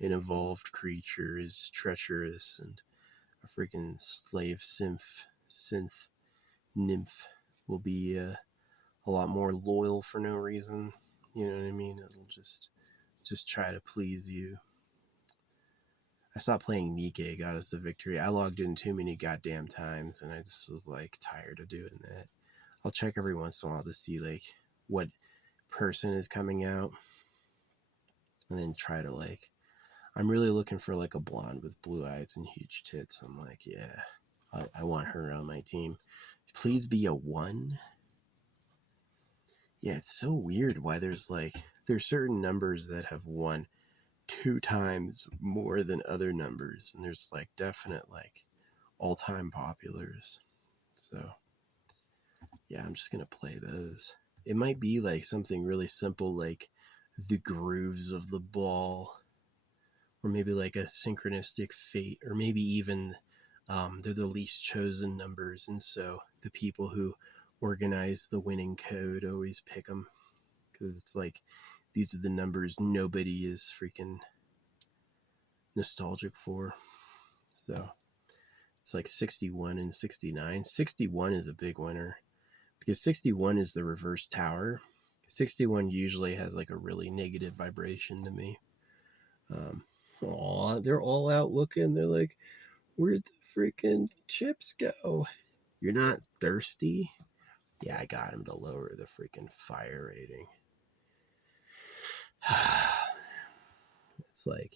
An evolved creature is treacherous, and a freaking slave synth nymph will be a lot more loyal for no reason. You know what I mean? It'll just try to please you. I stopped playing Nikkei, Goddess of Victory. I logged in too many goddamn times, and I just was like tired of doing that. I'll check every once in a while to see like what person is coming out, and then try to like. I'm really looking for like a blonde with blue eyes and huge tits. I'm like, yeah, I want her on my team. Please be a 1. Yeah, it's so weird why there's certain numbers that have won 2 times more than other numbers, and there's like definite like all-time populars. So yeah, I'm just gonna play those. It might be like something really simple like the grooves of the ball, or maybe like a synchronistic fate, or maybe even they're the least chosen numbers, and so the people who organize the winning code always pick them, because it's like these are the numbers nobody is freaking nostalgic for. So it's like 61 and 69. 61 is a big winner because 61 is the reverse tower. 61 usually has like a really negative vibration to me. Aw, they're all out looking. They're like, where'd the freaking chips go? You're not thirsty? Yeah, I got him to lower the freaking fire rating. It's like,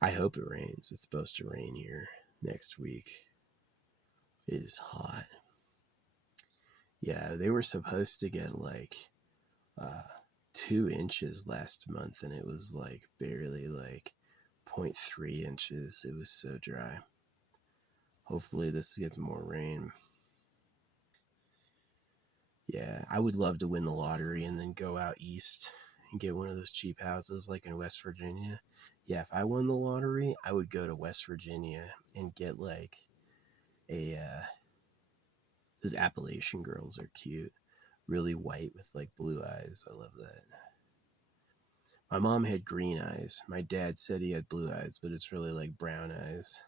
I hope it rains. It's supposed to rain here next week. It is hot. Yeah, they were supposed to get like 2 inches last month, and it was like barely like 0.3 inches. It was so dry. Hopefully this gets more rain. Yeah, I would love to win the lottery and then go out east and get one of those cheap houses like in West Virginia. Yeah, if I won the lottery, I would go to West Virginia and get like a those Appalachian girls are cute. Really white with like blue eyes. I love that. My mom had green eyes. My dad said he had blue eyes, but it's really like brown eyes.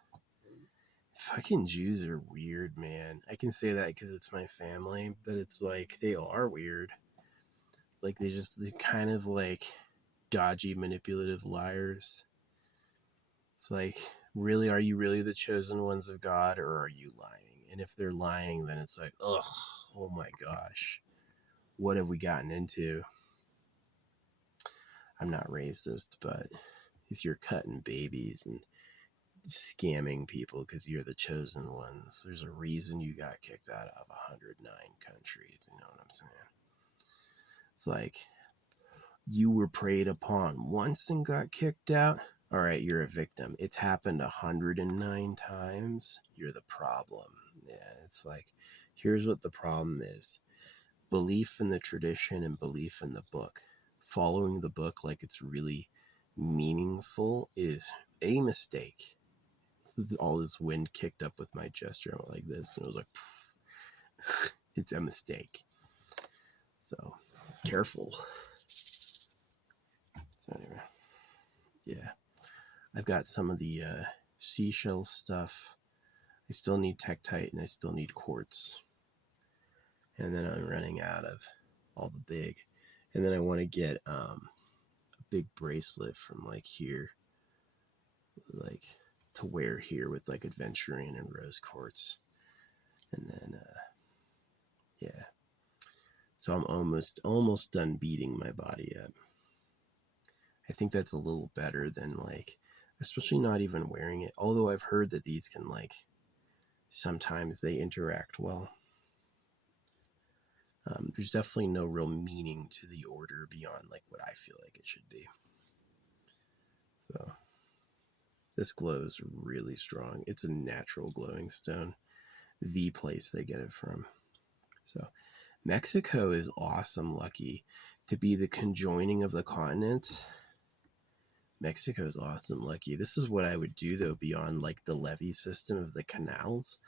Fucking Jews are weird, man. I can say that because it's my family, but it's like they are weird. Like they're kind of like dodgy, manipulative liars. It's like, really, are you really the chosen ones of God, or are you lying? And if they're lying, then it's like, ugh, oh my gosh, what have we gotten into? I'm not racist, but if you're cutting babies and scamming people because you're the chosen ones, there's a reason you got kicked out of 109 countries. You know what I'm saying? It's like, you were preyed upon once and got kicked out. All right, you're a victim. It's happened 109 times. You're the problem. Yeah, it's like, here's what the problem is: belief in the tradition and belief in the book. Following the book like it's really meaningful is a mistake. All this wind kicked up with my gesture. I went like this, and it was like, poof. It's a mistake. So, careful. So anyway, yeah. I've got some of the seashell stuff. I still need Tektite, and I still need quartz. And then I'm running out of all the big. And then I want to get a big bracelet from like here, like to wear here with like aventurine and rose quartz. And then yeah. So I'm almost done beating my body up. I think that's a little better than like, especially not even wearing it. Although I've heard that these can like, sometimes they interact well. There's definitely no real meaning to the order beyond like what I feel like it should be. So this glows really strong. It's a natural glowing stone, the place they get it from. So Mexico is awesome lucky to be the conjoining of the continents. Mexico is awesome lucky. This is what I would do though, beyond like the levee system of the canals,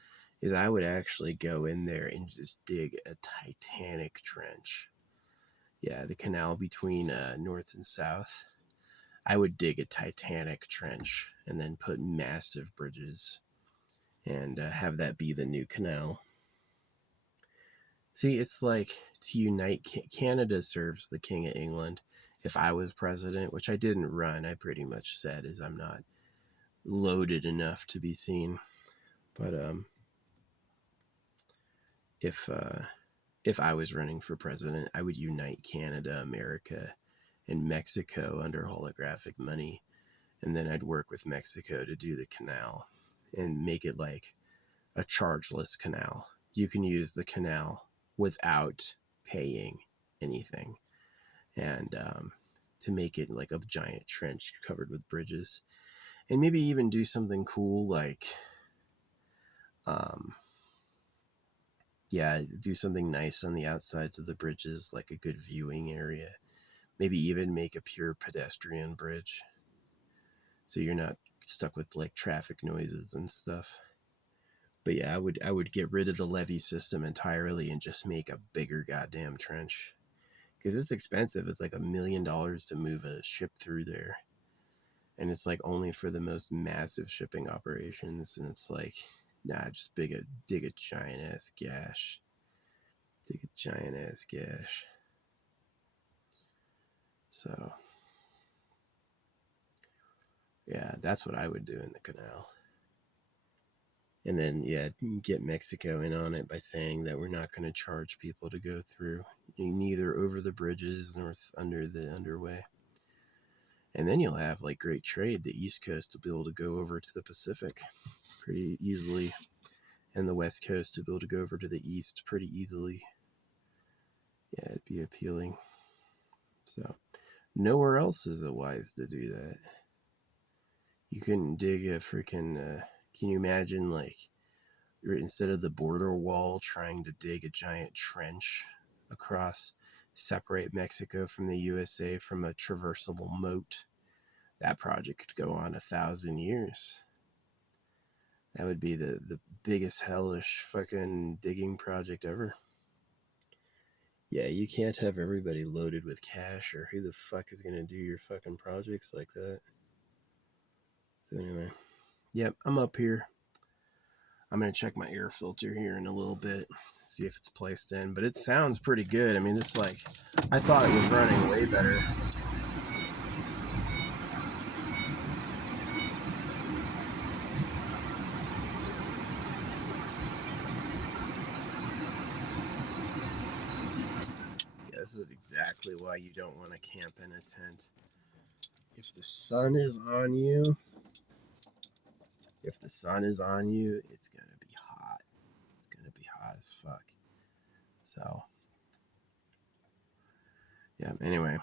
is I would actually go in there and just dig a titanic trench. Yeah, the canal between north and south. I would dig a titanic trench and then put massive bridges and have that be the new canal. See, it's like to unite. Canada serves the King of England. If I was president, which I didn't run, I pretty much said is I'm not loaded enough to be seen. But if I was running for president, I would unite Canada, America, and Mexico under holographic money, and then I'd work with Mexico to do the canal and make it like a chargeless canal. You can use the canal without paying anything, and to make it like a giant trench covered with bridges, and maybe even do something cool like yeah, do something nice on the outsides of the bridges, like a good viewing area. Maybe even make a pure pedestrian bridge, so you're not stuck with like traffic noises and stuff. But yeah, I would get rid of the levee system entirely and just make a bigger goddamn trench, because it's expensive. It's like $1 million to move a ship through there, and it's like only for the most massive shipping operations. And it's like, nah, just dig a giant ass gash. Dig a giant ass gash. So yeah, that's what I would do in the canal. And then, yeah, get Mexico in on it by saying that we're not going to charge people to go through, neither over the bridges nor under the underway. And then you'll have like great trade. The East Coast will be able to go over to the Pacific pretty easily, and the West Coast will be able to go over to the East pretty easily. Yeah, it'd be appealing. So, nowhere else is it wise to do that. You couldn't dig a freaking. Can you imagine, like, instead of the border wall, trying to dig a giant trench across, separate Mexico from the USA from a traversable moat? That project could go on 1,000 years. That would be the biggest hellish fucking digging project ever. Yeah, you can't have everybody loaded with cash, or who the fuck is gonna do your fucking projects like that? So anyway, yep, I'm up here. I'm gonna check my air filter here in a little bit, see if it's placed in, but it sounds pretty good. I mean, this, like, I thought it was running way better. Yeah, this is exactly why you don't want to camp in a tent. If the sun is on you, it's gonna be hot. It's gonna be hot as fuck. So, yeah, anyway.